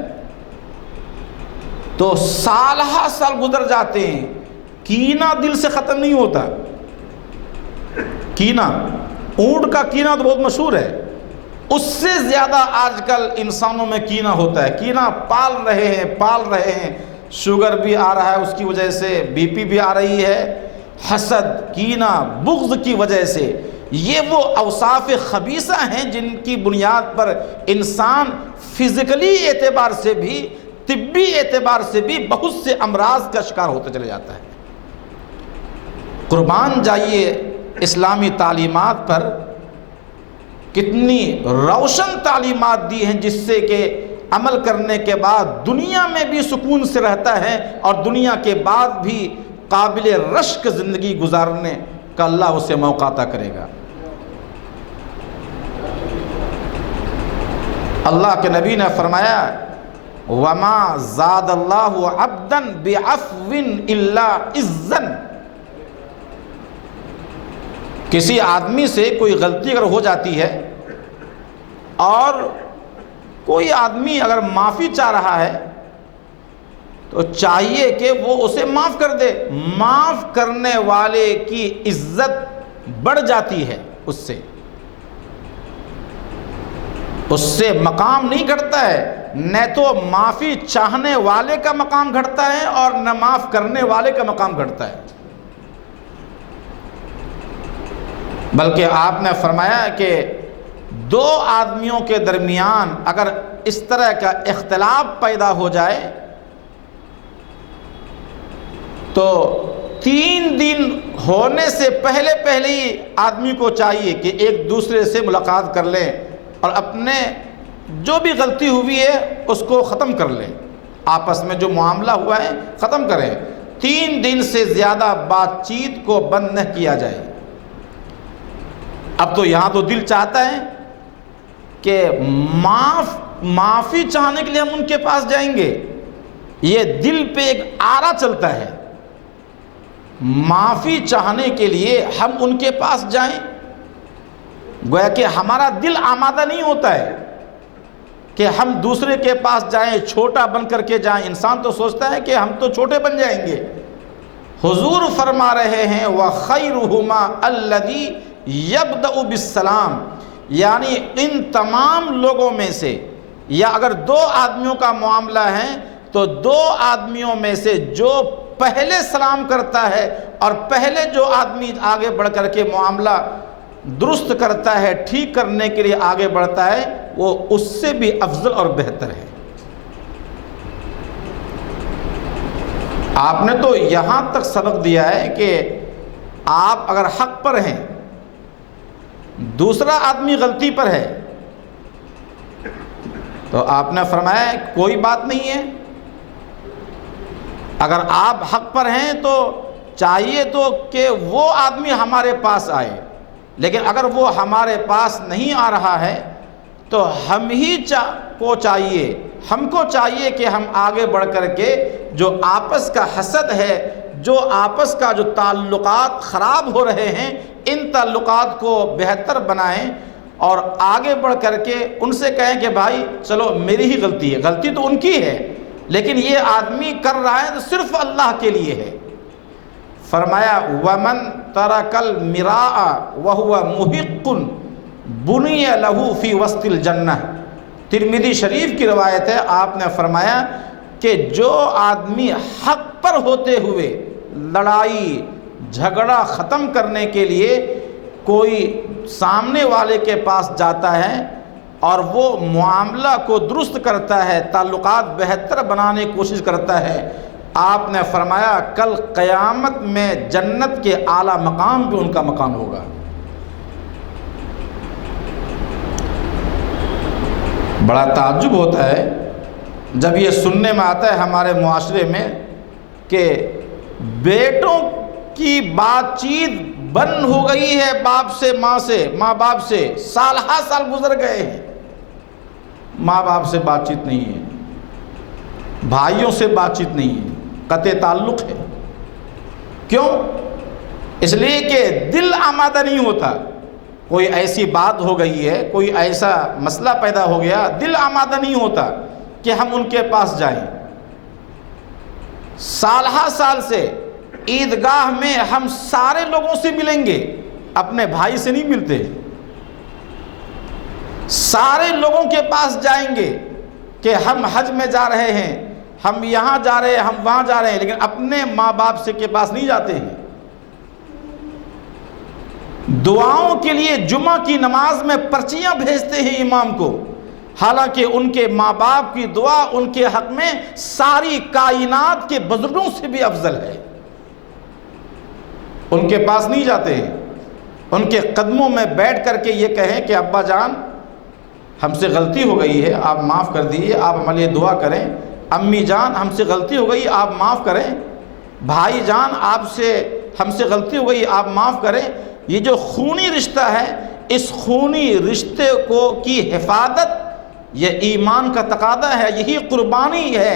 تو سالہ سال گزر جاتے ہیں، کینہ دل سے ختم نہیں ہوتا۔ کینہ، اونٹ کا کینہ تو بہت مشہور ہے، اس سے زیادہ آج کل انسانوں میں کینہ ہوتا ہے۔ کینہ پال رہے ہیں، شوگر بھی آ رہا ہے اس کی وجہ سے، بی پی بھی آ رہی ہے، حسد، کینہ، بغض کی وجہ سے۔ یہ وہ اوصاف خبیثہ ہیں جن کی بنیاد پر انسان فزیکلی اعتبار سے بھی، طبی اعتبار سے بھی بہت سے امراض کا شکار ہوتا چلے جاتا ہے۔ قربان جائیے اسلامی تعلیمات پر، کتنی روشن تعلیمات دی ہیں جس سے کہ عمل کرنے کے بعد دنیا میں بھی سکون سے رہتا ہے اور دنیا کے بعد بھی قابل رشک زندگی گزارنے کا اللہ اسے موقع عطا کرے گا۔ اللہ کے نبی نے فرمایا وَمَا زَادَ اللَّهُ عَبْدًا بِعَفْوٍ إِلَّا عِزًّا، کسی آدمی سے کوئی غلطی اگر ہو جاتی ہے اور کوئی آدمی اگر معافی چاہ رہا ہے تو چاہیے کہ وہ اسے معاف کر دے۔ معاف کرنے والے کی عزت بڑھ جاتی ہے، اس سے مقام نہیں گھٹتا ہے، نہ تو معافی چاہنے والے کا مقام گھٹتا ہے اور نہ معاف کرنے والے کا مقام گھٹتا ہے۔ بلکہ آپ نے فرمایا کہ دو آدمیوں کے درمیان اگر اس طرح کا اختلاف پیدا ہو جائے تو 3 دن ہونے سے پہلے ہی آدمی کو چاہیے کہ ایک دوسرے سے ملاقات کر لیں اور اپنے جو بھی غلطی ہوئی ہے اس کو ختم کر لیں، آپس میں جو معاملہ ہوا ہے ختم کریں۔ 3 دن سے زیادہ بات چیت کو بند نہ کیا جائے۔ اب تو یہاں تو دل چاہتا ہے کہ معافی چاہنے کے لیے ہم ان کے پاس جائیں گے، یہ دل پہ ایک آرا چلتا ہے، معافی چاہنے کے لیے ہم ان کے پاس جائیں، گویا کہ ہمارا دل آمادہ نہیں ہوتا ہے کہ ہم دوسرے کے پاس جائیں، چھوٹا بن کر کے جائیں۔ انسان تو سوچتا ہے کہ ہم تو چھوٹے بن جائیں گے۔ حضور فرما رہے ہیں وَخَيْرُهُمَا الَّذِي يَبْدَأُ بِالسَّلَامِ، یعنی ان تمام لوگوں میں سے، یا اگر 2 آدمیوں کا معاملہ ہے تو 2 آدمیوں میں سے جو پہلے سلام کرتا ہے اور پہلے جو آدمی آگے بڑھ کر کے معاملہ درست کرتا ہے، ٹھیک کرنے کے لیے آگے بڑھتا ہے، وہ اس سے بھی افضل اور بہتر ہے۔ آپ نے تو یہاں تک سبق دیا ہے کہ آپ اگر حق پر ہیں، دوسرا آدمی غلطی پر ہے، تو آپ نے فرمایا کوئی بات نہیں ہے، اگر آپ حق پر ہیں تو چاہیے تو کہ وہ آدمی ہمارے پاس آئے، لیکن اگر وہ ہمارے پاس نہیں آ رہا ہے تو ہم کو چاہیے کہ ہم آگے بڑھ کر کے جو آپس کا حسد ہے، جو آپس کا جو تعلقات خراب ہو رہے ہیں، ان تعلقات کو بہتر بنائیں اور آگے بڑھ کر کے ان سے کہیں کہ بھائی چلو میری ہی غلطی ہے، غلطی تو ان کی ہے لیکن یہ آدمی کر رہا ہے تو صرف اللہ کے لیے ہے۔ فرمایا وَمَن تَرَكَ الْمِرَاءَ وَهُوَ مُحِقٌ بُنِيَ لَهُ فِي وَسْطِ الْجَنَّةِ، ترمذی شریف کی روایت ہے، آپ نے فرمایا کہ جو آدمی حق پر ہوتے ہوئے لڑائی جھگڑا ختم کرنے کے لیے کوئی سامنے والے کے پاس جاتا ہے اور وہ معاملہ کو درست کرتا ہے، تعلقات بہتر بنانے کی کوشش کرتا ہے، آپ نے فرمایا کل قیامت میں جنت کے اعلیٰ مقام پہ ان کا مقام ہوگا۔ بڑا تعجب ہوتا ہے جب یہ سننے میں آتا ہے ہمارے معاشرے میں کہ بیٹوں کی بات چیت بند ہو گئی ہے باپ سے، ماں باپ سے، سالہ سال گزر گئے ہیں، ماں باپ سے بات چیت نہیں ہے، بھائیوں سے بات چیت نہیں ہے، قطع تعلق ہے۔ کیوں؟ اس لیے کہ دل آمادہ نہیں ہوتا، کوئی ایسی بات ہو گئی ہے، کوئی ایسا مسئلہ پیدا ہو گیا، دل آمادہ نہیں ہوتا کہ ہم ان کے پاس جائیں۔ سالہ سال سے عیدگاہ میں ہم سارے لوگوں سے ملیں گے، اپنے بھائی سے نہیں ملتے۔ سارے لوگوں کے پاس جائیں گے کہ ہم حج میں جا رہے ہیں، ہم یہاں جا رہے ہیں، ہم وہاں جا رہے ہیں، لیکن اپنے ماں باپ سے کے پاس نہیں جاتے ہیں۔ دعاؤں کے لیے جمعہ کی نماز میں پرچیاں بھیجتے ہیں امام کو، حالانکہ ان کے ماں باپ کی دعا ان کے حق میں ساری کائنات کے بزرگوں سے بھی افضل ہے۔ ان کے پاس نہیں جاتے ہیں، ان کے قدموں میں بیٹھ کر کے یہ کہیں کہ ابا جان ہم سے غلطی ہو گئی ہے، آپ معاف کر دیجیے، آپ ہمارے لیے دعا کریں۔ امی جان ہم سے غلطی ہو گئی، آپ معاف کریں۔ بھائی جان ہم سے غلطی ہو گئی، آپ معاف کریں۔ یہ جو خونی رشتہ ہے، اس خونی رشتے کی حفاظت یہ ایمان کا تقاضا ہے، یہی قربانی ہے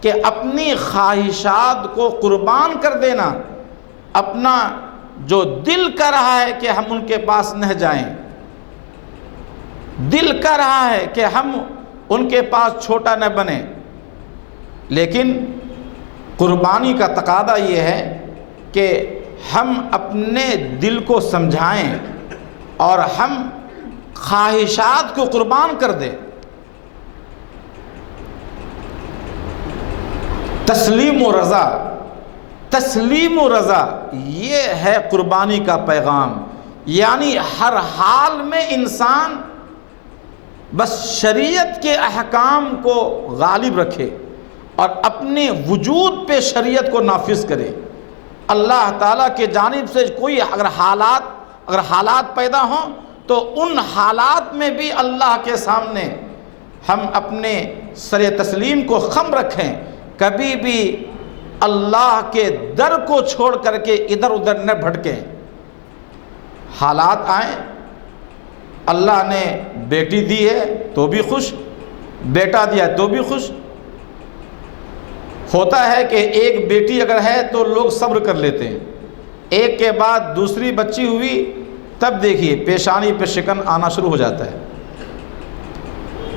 کہ اپنی خواہشات کو قربان کر دینا۔ اپنا جو دل کر رہا ہے کہ ہم ان کے پاس نہ جائیں، دل کر رہا ہے کہ ہم ان کے پاس چھوٹا نہ بنیں، لیکن قربانی کا تقاضا یہ ہے کہ ہم اپنے دل کو سمجھائیں اور ہم خواہشات کو قربان کر دیں۔ تسلیم و رضا، تسلیم و رضا، یہ ہے قربانی کا پیغام۔ یعنی ہر حال میں انسان بس شریعت کے احکام کو غالب رکھے اور اپنے وجود پہ شریعت کو نافذ کرے۔ اللہ تعالیٰ کے جانب سے کوئی اگر حالات پیدا ہوں تو ان حالات میں بھی اللہ کے سامنے ہم اپنے سر تسلیم کو خم رکھیں، کبھی بھی اللہ کے در کو چھوڑ کر کے ادھر ادھر نہ بھٹکیں۔ حالات آئیں، اللہ نے بیٹی دی ہے تو بھی خوش، بیٹا دیا تو بھی خوش۔ ہوتا ہے کہ ایک بیٹی اگر ہے تو لوگ صبر کر لیتے ہیں، ایک کے بعد دوسری بچی ہوئی تب دیکھیے پیشانی پہ شکن آنا شروع ہو جاتا ہے۔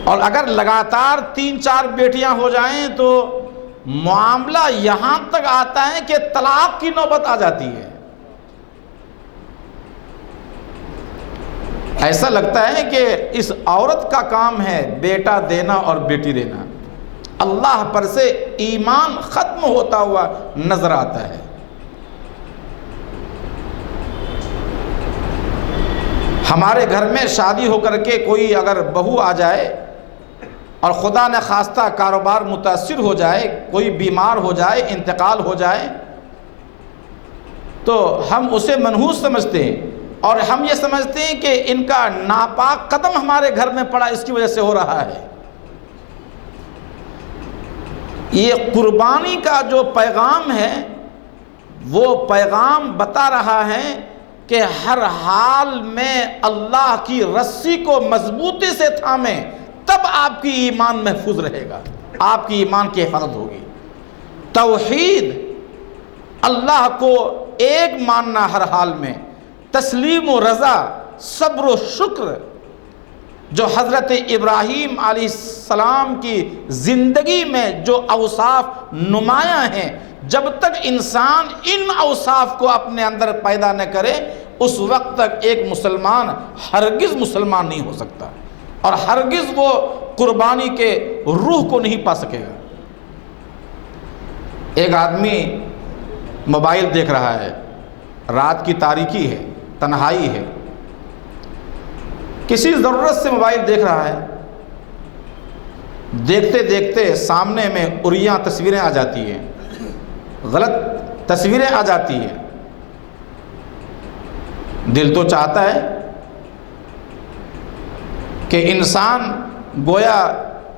اور اگر لگاتار 3-4 بیٹیاں ہو جائیں تو معاملہ یہاں تک آتا ہے کہ طلاق کی نوبت آ جاتی ہے۔ ایسا لگتا ہے کہ اس عورت کا کام ہے بیٹا دینا اور بیٹی دینا، اللہ پر سے ایمان ختم ہوتا ہوا نظر آتا ہے۔ ہمارے گھر میں شادی ہو کر کے کوئی اگر بہو آ جائے اور خدا نہ خواستہ کاروبار متاثر ہو جائے، کوئی بیمار ہو جائے، انتقال ہو جائے، تو ہم اسے منحوس سمجھتے ہیں اور ہم یہ سمجھتے ہیں کہ ان کا ناپاک قدم ہمارے گھر میں پڑا، اس کی وجہ سے ہو رہا ہے۔ یہ قربانی کا جو پیغام ہے وہ پیغام بتا رہا ہے کہ ہر حال میں اللہ کی رسی کو مضبوطی سے تھامیں، تب آپ کی ایمان محفوظ رہے گا، آپ کی ایمان کی حفاظت ہوگی۔ توحید، اللہ کو ایک ماننا ہر حال میں، تسلیم و رضا، صبر و شکر، جو حضرت ابراہیم علیہ السلام کی زندگی میں جو اوصاف نمایاں ہیں، جب تک انسان ان اوصاف کو اپنے اندر پیدا نہ کرے اس وقت تک ایک مسلمان ہرگز مسلمان نہیں ہو سکتا اور ہرگز وہ قربانی کے روح کو نہیں پا سکے گا۔ ایک آدمی موبائل دیکھ رہا ہے، رات کی تاریکی ہے، تنہائی ہے، کسی ضرورت سے موبائل دیکھ رہا ہے، دیکھتے دیکھتے سامنے میں اریاں تصویریں آ جاتی ہیں، غلط تصویریں آ جاتی ہیں، دل تو چاہتا ہے کہ انسان گویا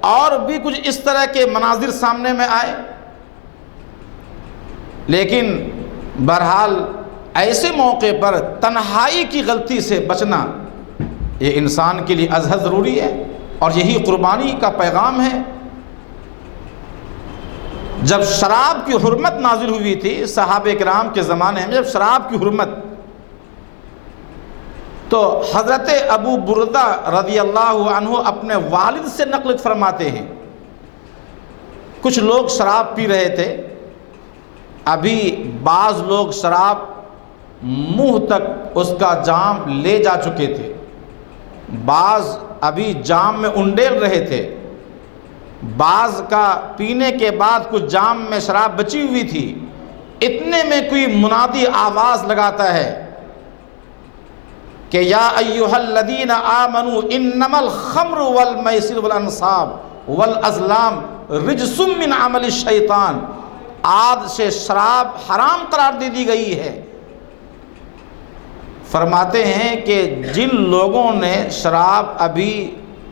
اور بھی کچھ اس طرح کے مناظر سامنے میں آئے، لیکن بہرحال ایسے موقع پر تنہائی کی غلطی سے بچنا یہ انسان کے لیے ازحد ضروری ہے، اور یہی قربانی کا پیغام ہے۔ جب شراب کی حرمت نازل ہوئی تھی صحابہ کرام کے زمانے میں، جب شراب کی حرمت تو حضرت ابو بردہ رضی اللہ عنہ اپنے والد سے نقل فرماتے ہیں، کچھ لوگ شراب پی رہے تھے، ابھی بعض لوگ شراب منہ تک اس کا جام لے جا چکے تھے، بعض ابھی جام میں انڈیل رہے تھے، بعض کا پینے کے بعد کچھ جام میں شراب بچی ہوئی تھی۔ اتنے میں کوئی منادی آواز لگاتا ہے کہ یا ایھا الذین آمنوا انما الخمر والمیسر والانصاب والازلام رجس من عمل الشیطان، آج سے شراب حرام قرار دے دی گئی ہے۔ فرماتے ہیں کہ جن لوگوں نے شراب ابھی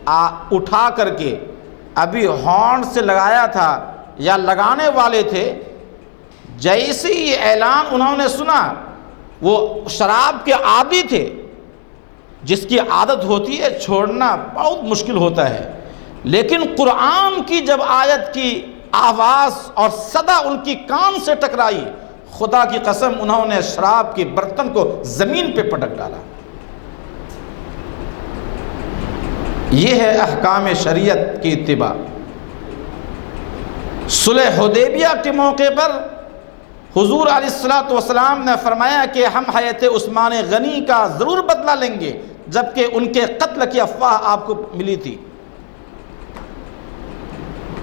اٹھا کر کے ابھی ہارن سے لگایا تھا یا لگانے والے تھے، جیسے ہی اعلان انہوں نے سنا، وہ شراب کے عادی تھے، جس کی عادت ہوتی ہے چھوڑنا بہت مشکل ہوتا ہے، لیکن قرآن کی جب آیت کی آواز اور صدا ان کی کان سے ٹکرائی، خدا کی قسم انہوں نے شراب کے برتن کو زمین پہ پٹک ڈالا۔ یہ ہے احکام شریعت کی اتباع۔ صلح حدیبیہ کے موقع پر حضور علیہ الصلوۃ والسلام نے فرمایا کہ ہم حیات عثمان غنی کا ضرور بدلہ لیں گے، جبکہ ان کے قتل کی افواہ آپ کو ملی تھی۔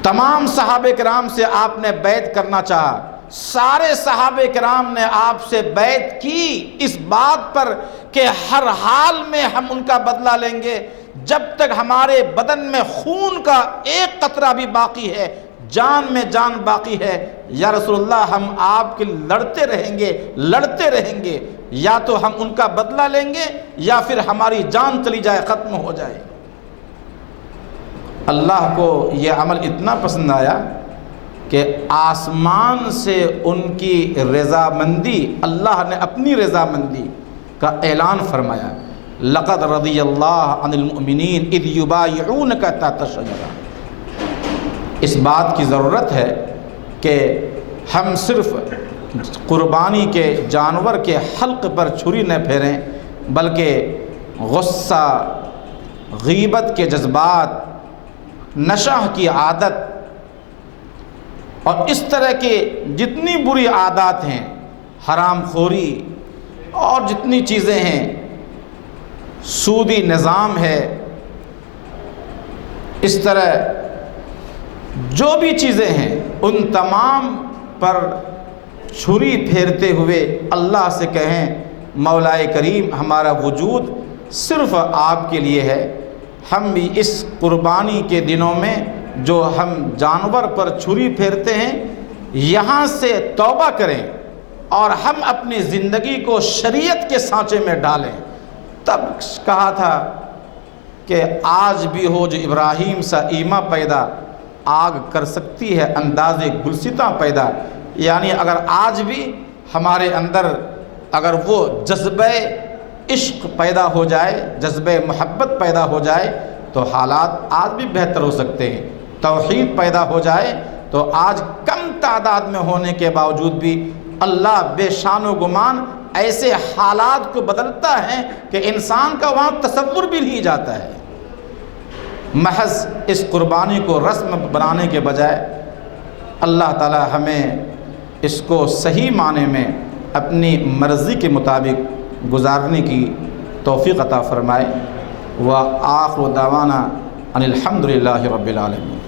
تمام صحابہ کرام سے آپ نے بیعت کرنا چاہا، سارے صحابہ کرام نے آپ سے بیعت کی اس بات پر کہ ہر حال میں ہم ان کا بدلہ لیں گے، جب تک ہمارے بدن میں خون کا ایک قطرہ بھی باقی ہے، جان میں جان باقی ہے، یا رسول اللہ ہم آپ کے لڑتے رہیں گے، یا تو ہم ان کا بدلہ لیں گے یا پھر ہماری جان چلی جائے، ختم ہو جائے۔ اللہ کو یہ عمل اتنا پسند آیا کہ آسمان سے ان کی رضامندی، اللہ نے اپنی رضامندی کا اعلان فرمایا، لقد رضی اللہ عن المؤمنین اذ یبایعونک تحت الشجرہ۔ اس بات کی ضرورت ہے کہ ہم صرف قربانی کے جانور کے حلق پر چھری نہ پھیریں، بلکہ غصہ، غیبت کے جذبات، نشہ کی عادت اور اس طرح کے جتنی بری عادات ہیں، حرام خوری اور جتنی چیزیں ہیں، سودی نظام ہے، اس طرح جو بھی چیزیں ہیں، ان تمام پر چھری پھیرتے ہوئے اللہ سے کہیں مولا کریم ہمارا وجود صرف آپ کے لیے ہے، ہم بھی اس قربانی کے دنوں میں جو ہم جانور پر چھری پھیرتے ہیں یہاں سے توبہ کریں اور ہم اپنی زندگی کو شریعت کے سانچے میں ڈالیں۔ تب کہا تھا کہ آج بھی ہو جو ابراہیم سا ایما پیدا، آگ کر سکتی ہے انداز گلستاں پیدا، یعنی اگر آج بھی ہمارے اندر اگر وہ جذبہ عشق پیدا ہو جائے، جذبہ محبت پیدا ہو جائے تو حالات آج بھی بہتر ہو سکتے ہیں۔ توحید پیدا ہو جائے تو آج کم تعداد میں ہونے کے باوجود بھی اللہ بے شان و گمان ایسے حالات کو بدلتا ہے کہ انسان کا وہاں تصور بھی نہیں جاتا ہے۔ محض اس قربانی کو رسم بنانے کے بجائے اللہ تعالی ہمیں اس کو صحیح معنی میں اپنی مرضی کے مطابق گزارنے کی توفیق عطا فرمائے۔ وآخر دعوانا ان الحمد للہ رب العالمین۔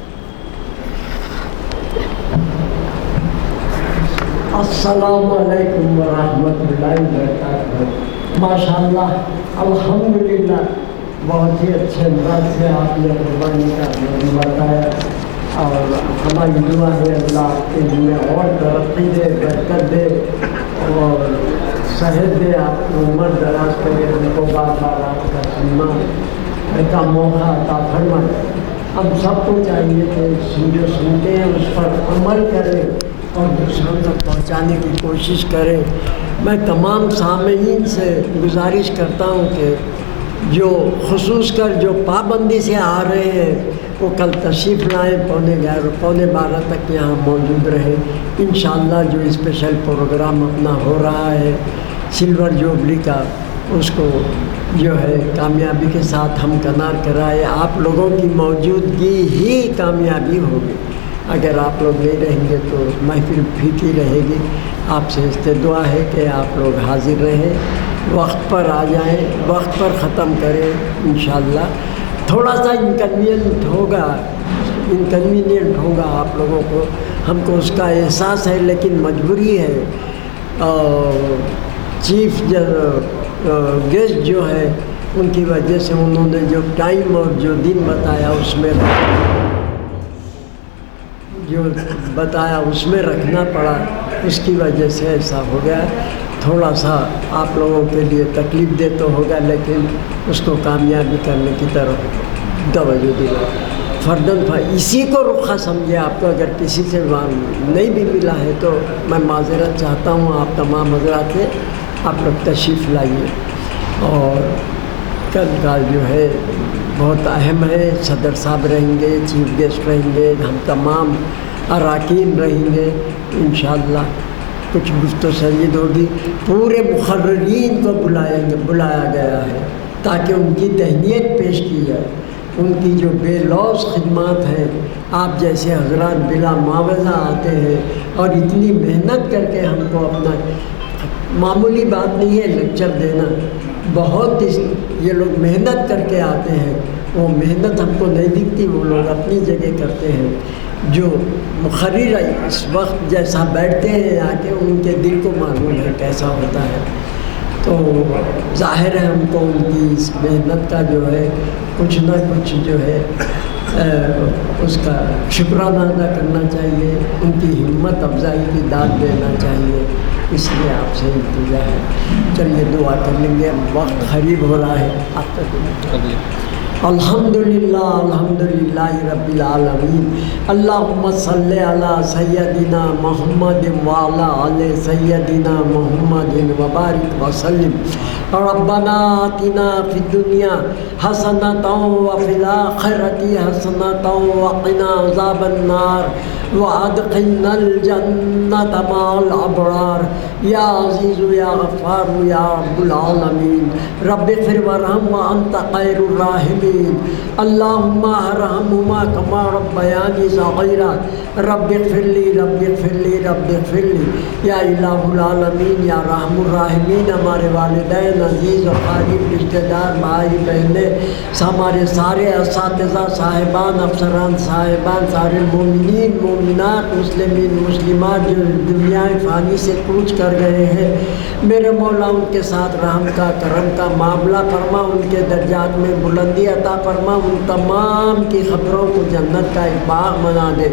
السلام علیکم ورحمۃ اللہ وبرکاتہ۔ ماشاءاللہ، الحمدللہ، بہت ہی اچھے انداز سے آپ نے قربانی کا موضوع بتایا، اور ہماری دعا ہے اللہ کے میں اور ترقی دے، بہتر دے اور صحت دے، آپ کو عمر دراز کرے، ان کو بار بار آپ کا سننا کا موقع عطا فرمائے۔ ہم سب کو چاہیے کہ جو سنتے ہیں اس پر عمل کریں اور دوسروں تک پہنچانے کی کوشش کریں۔ میں تمام سامعین سے گزارش کرتا ہوں کہ جو خصوص کر جو پابندی سے آ رہے ہیں وہ کل تشریف لائیں، پونے 12 تک یہاں موجود رہے۔ انشاءاللہ جو اسپیشل پروگرام اپنا ہو رہا ہے سلور جوبلی کا، اس کو جو ہے کامیابی کے ساتھ ہمکنار کرائے. آپ لوگوں کی موجودگی ہی کامیابی ہوگی. اگر آپ لوگ نہیں رہیں گے تو محفل پھیکی رہے گی. آپ سے دعا ہے کہ آپ لوگ حاضر رہیں, وقت پر آ جائیں, وقت پر ختم کریں انشاءاللہ. تھوڑا سا انکنوینئنٹ ہوگا آپ لوگوں کو, ہم کو اس کا احساس ہے, لیکن مجبوری ہے. چیف گیسٹ جو ہے ان کی وجہ سے انہوں نے جو ٹائم اور جو دن بتایا اس میں رکھنا پڑا, اس کی وجہ سے ایسا ہو گیا. تھوڑا سا آپ لوگوں کے لیے تکلیف دہ تو ہوگا, لیکن اس کو کامیابی کرنے کی طرف توجہ دلا. فرداً اسی کو رخا سمجھے. آپ کو اگر کسی سے نہیں بھی ملا ہے تو میں معذرت چاہتا ہوں آپ تمام حضرات سے. آپ لوگ تشریف لائیے. اور کل کا جو ہے بہت اہم ہے. صدر صاحب رہیں گے, چیف گیسٹ رہیں گے, ہم تمام اراکین رہیں گے انشاءاللہ. کچھ گفت و شنید ہوگی. پورے مقررین کو بلایا گیا ہے تاکہ ان کی تہنیت پیش کی جائے. ان کی جو بے لوث خدمات ہیں, آپ جیسے حضرات بلا معاوضہ آتے ہیں اور اتنی محنت کر کے ہم کو اپنا, معمولی بات نہیں ہے لیکچر دینا, بہت یہ لوگ محنت کر کے آتے ہیں. وہ محنت ہم کو نہیں دکھتی, وہ لوگ اپنی جگہ کرتے ہیں. جو مقرر اس وقت جیسا بیٹھتے ہیں آ کے, ان کے دل کو معلوم ہے کیسا ہوتا ہے. تو ظاہر ہے ہم کو ان کی اس محنت کا جو ہے کچھ نہ کچھ جو ہے اس کا شکرانہ ادا کرنا چاہیے. ان کی ہمت افزائی کی داد دینا چاہیے. اس لیے آپ سے التجا ہے. چلیے دعا کر لیں گے, وقت قریب ہو رہا ہے. آپ کا الحمدللہ رب العالمین. اللہم صلی علی سیدنا محمد وعلی آل سیدنا محمد وبارک وسلم. ربنا آتنا فی الدنیا حسنۃ وفی الآخرۃ حسنۃ وقنا عذاب النار وادخلنا الجنۃ مع الابرار. یا عزیز یا غفار یا رب العالمین. رب اغفر وارحم وانت خیر الراحمین. اللہم ارحمہما کما ربیانی صغیرا. رب اغفر لی رب اغفر لی رب اغفر لی. یا الہ العالمین یا رحم الراحمین. ہمارے والدین, عزیز و قریب رشتہ دار, بھائی بہنیں, ہمارے سارے اساتذہ صاحبان, افسران صاحبان, سارے مومنین مومنات, مسلمین مسلمات جو دنیا فانی سے کوچ کر گئے ہیں, میرے مولا ان کے ساتھ رحم کا کرم کا معاملہ فرما. ان کے درجات میں بلندی عطا فرما. ان تمام کی خبروں کو جنت کا ایک باغ بنا دے.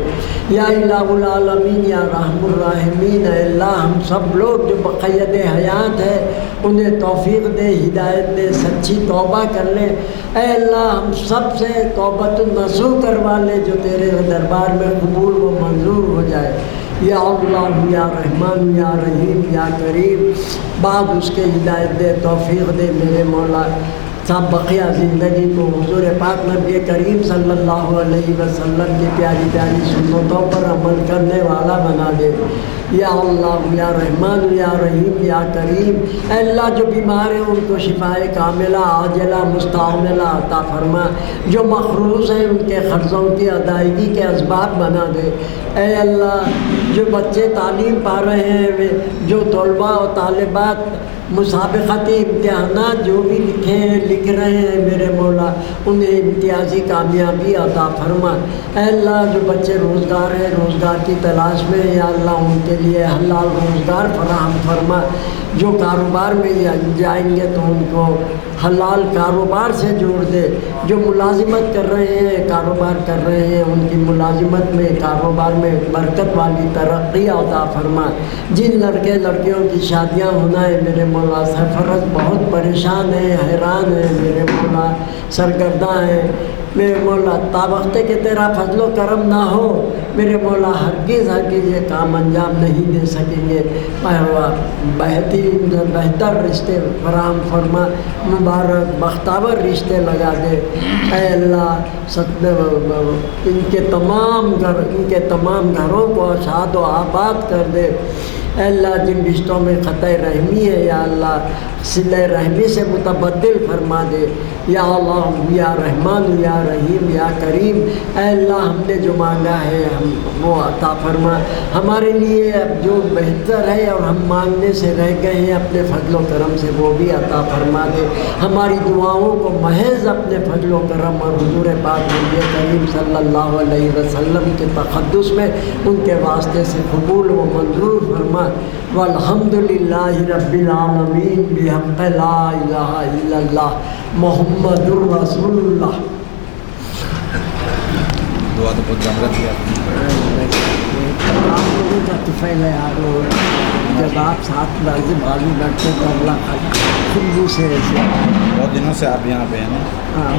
یا الہ العالمین یا رحم الراحمین. اے اللہ ہم سب لوگ جو بقید حیات ہے انہیں توفیق دے, ہدایت دے, سچی توبہ کر لے. اے اللہ ہم سب سے توبۃ النصوح کروا لے جو تیرے دربار میں قبول و منظور ہو جائے. یا اللہ یا رحمان یا رحیم یا کریم. بعد اس کے ہدایت دے, توفیق دے میرے مولا. سب بقیہ زندگی کو حضور پاک نبی کریم صلی اللہ علیہ وسلم کی پیاری پیاری سنتوں پر عمل کرنے والا بنا دے. یا اللہ یا رحمان یا رحیم یا کریم. اے اللہ جو بیمار ہیں ان کو شفائے کاملہ عاجلہ مستعملہ عطا فرما. جو مقروض ہیں ان کے قرضوں کی ادائیگی کے اسباب بنا دے. اے اللہ جو بچے تعلیم پا رہے ہیں, جو طلباء و طالبات مسابقتی امتحانات جو بھی لکھ رہے ہیں میرے مولا, انہیں امتیازی کامیابی عطا فرما. اے اللہ جو بچے روزگار ہیں, روزگار کی تلاش میں, یا اللہ ان کے لیے حلال روزگار فراہم فرما. جو کاروبار میں جائیں گے تو ان کو حلال کاروبار سے جوڑ دے. جو ملازمت کر رہے ہیں, کاروبار کر رہے ہیں, ان کی ملازمت میں, کاروبار میں برکت والی ترقی عطا فرما. جن لڑکے لڑکیوں کی شادیاں ہونا ہے میرے مولا, سرفرست بہت پریشان ہیں, حیران ہیں میرے مولا, سرگرداں ہیں میرے مولا. تابخت کہ تیرا فضل و کرم نہ ہو میرے مولا, ہرگز یہ کام انجام نہیں دے سکیں گے. بہتر رشتے فراہم فرما, مبارک بختاور رشتے لگا دے. اے اللہ ان کے تمام گھروں کو شاد و آباد کر دے. اے اللہ جن رشتوں میں قطع رحمی ہے یا اللہ صلہ رحمی سے متبدل فرما دے یا اللہ یا رحمان یا رحیم یا کریم، اے اللہ ہم نے جو مانگا ہے ہم وہ عطا فرما، ہمارے لیے اب جو بہتر ہے اور ہم مانگنے سے رہ گئے ہیں اپنے فضل و کرم سے وہ بھی عطا فرما دے، ہماری دعاؤں کو محض اپنے فضل و کرم اور حضور پاک نبی کریم صلی اللہ علیہ وسلم کے تقدس میں ان کے واسطے سے قبول و منظور فرما، والحمد للہ رب العالمین بحق لا الہ الا اللہ محمد الرسول اللہ۔ دعا تو بہت جمرت ہے آپ لوگوں کا طفیل ہے یار، جب آپ ساتھ بازی لڑتے تو اللہ خود سے ایسے بہت دنوں سے آپ یہاں پہ ہیں نا؟ ہاں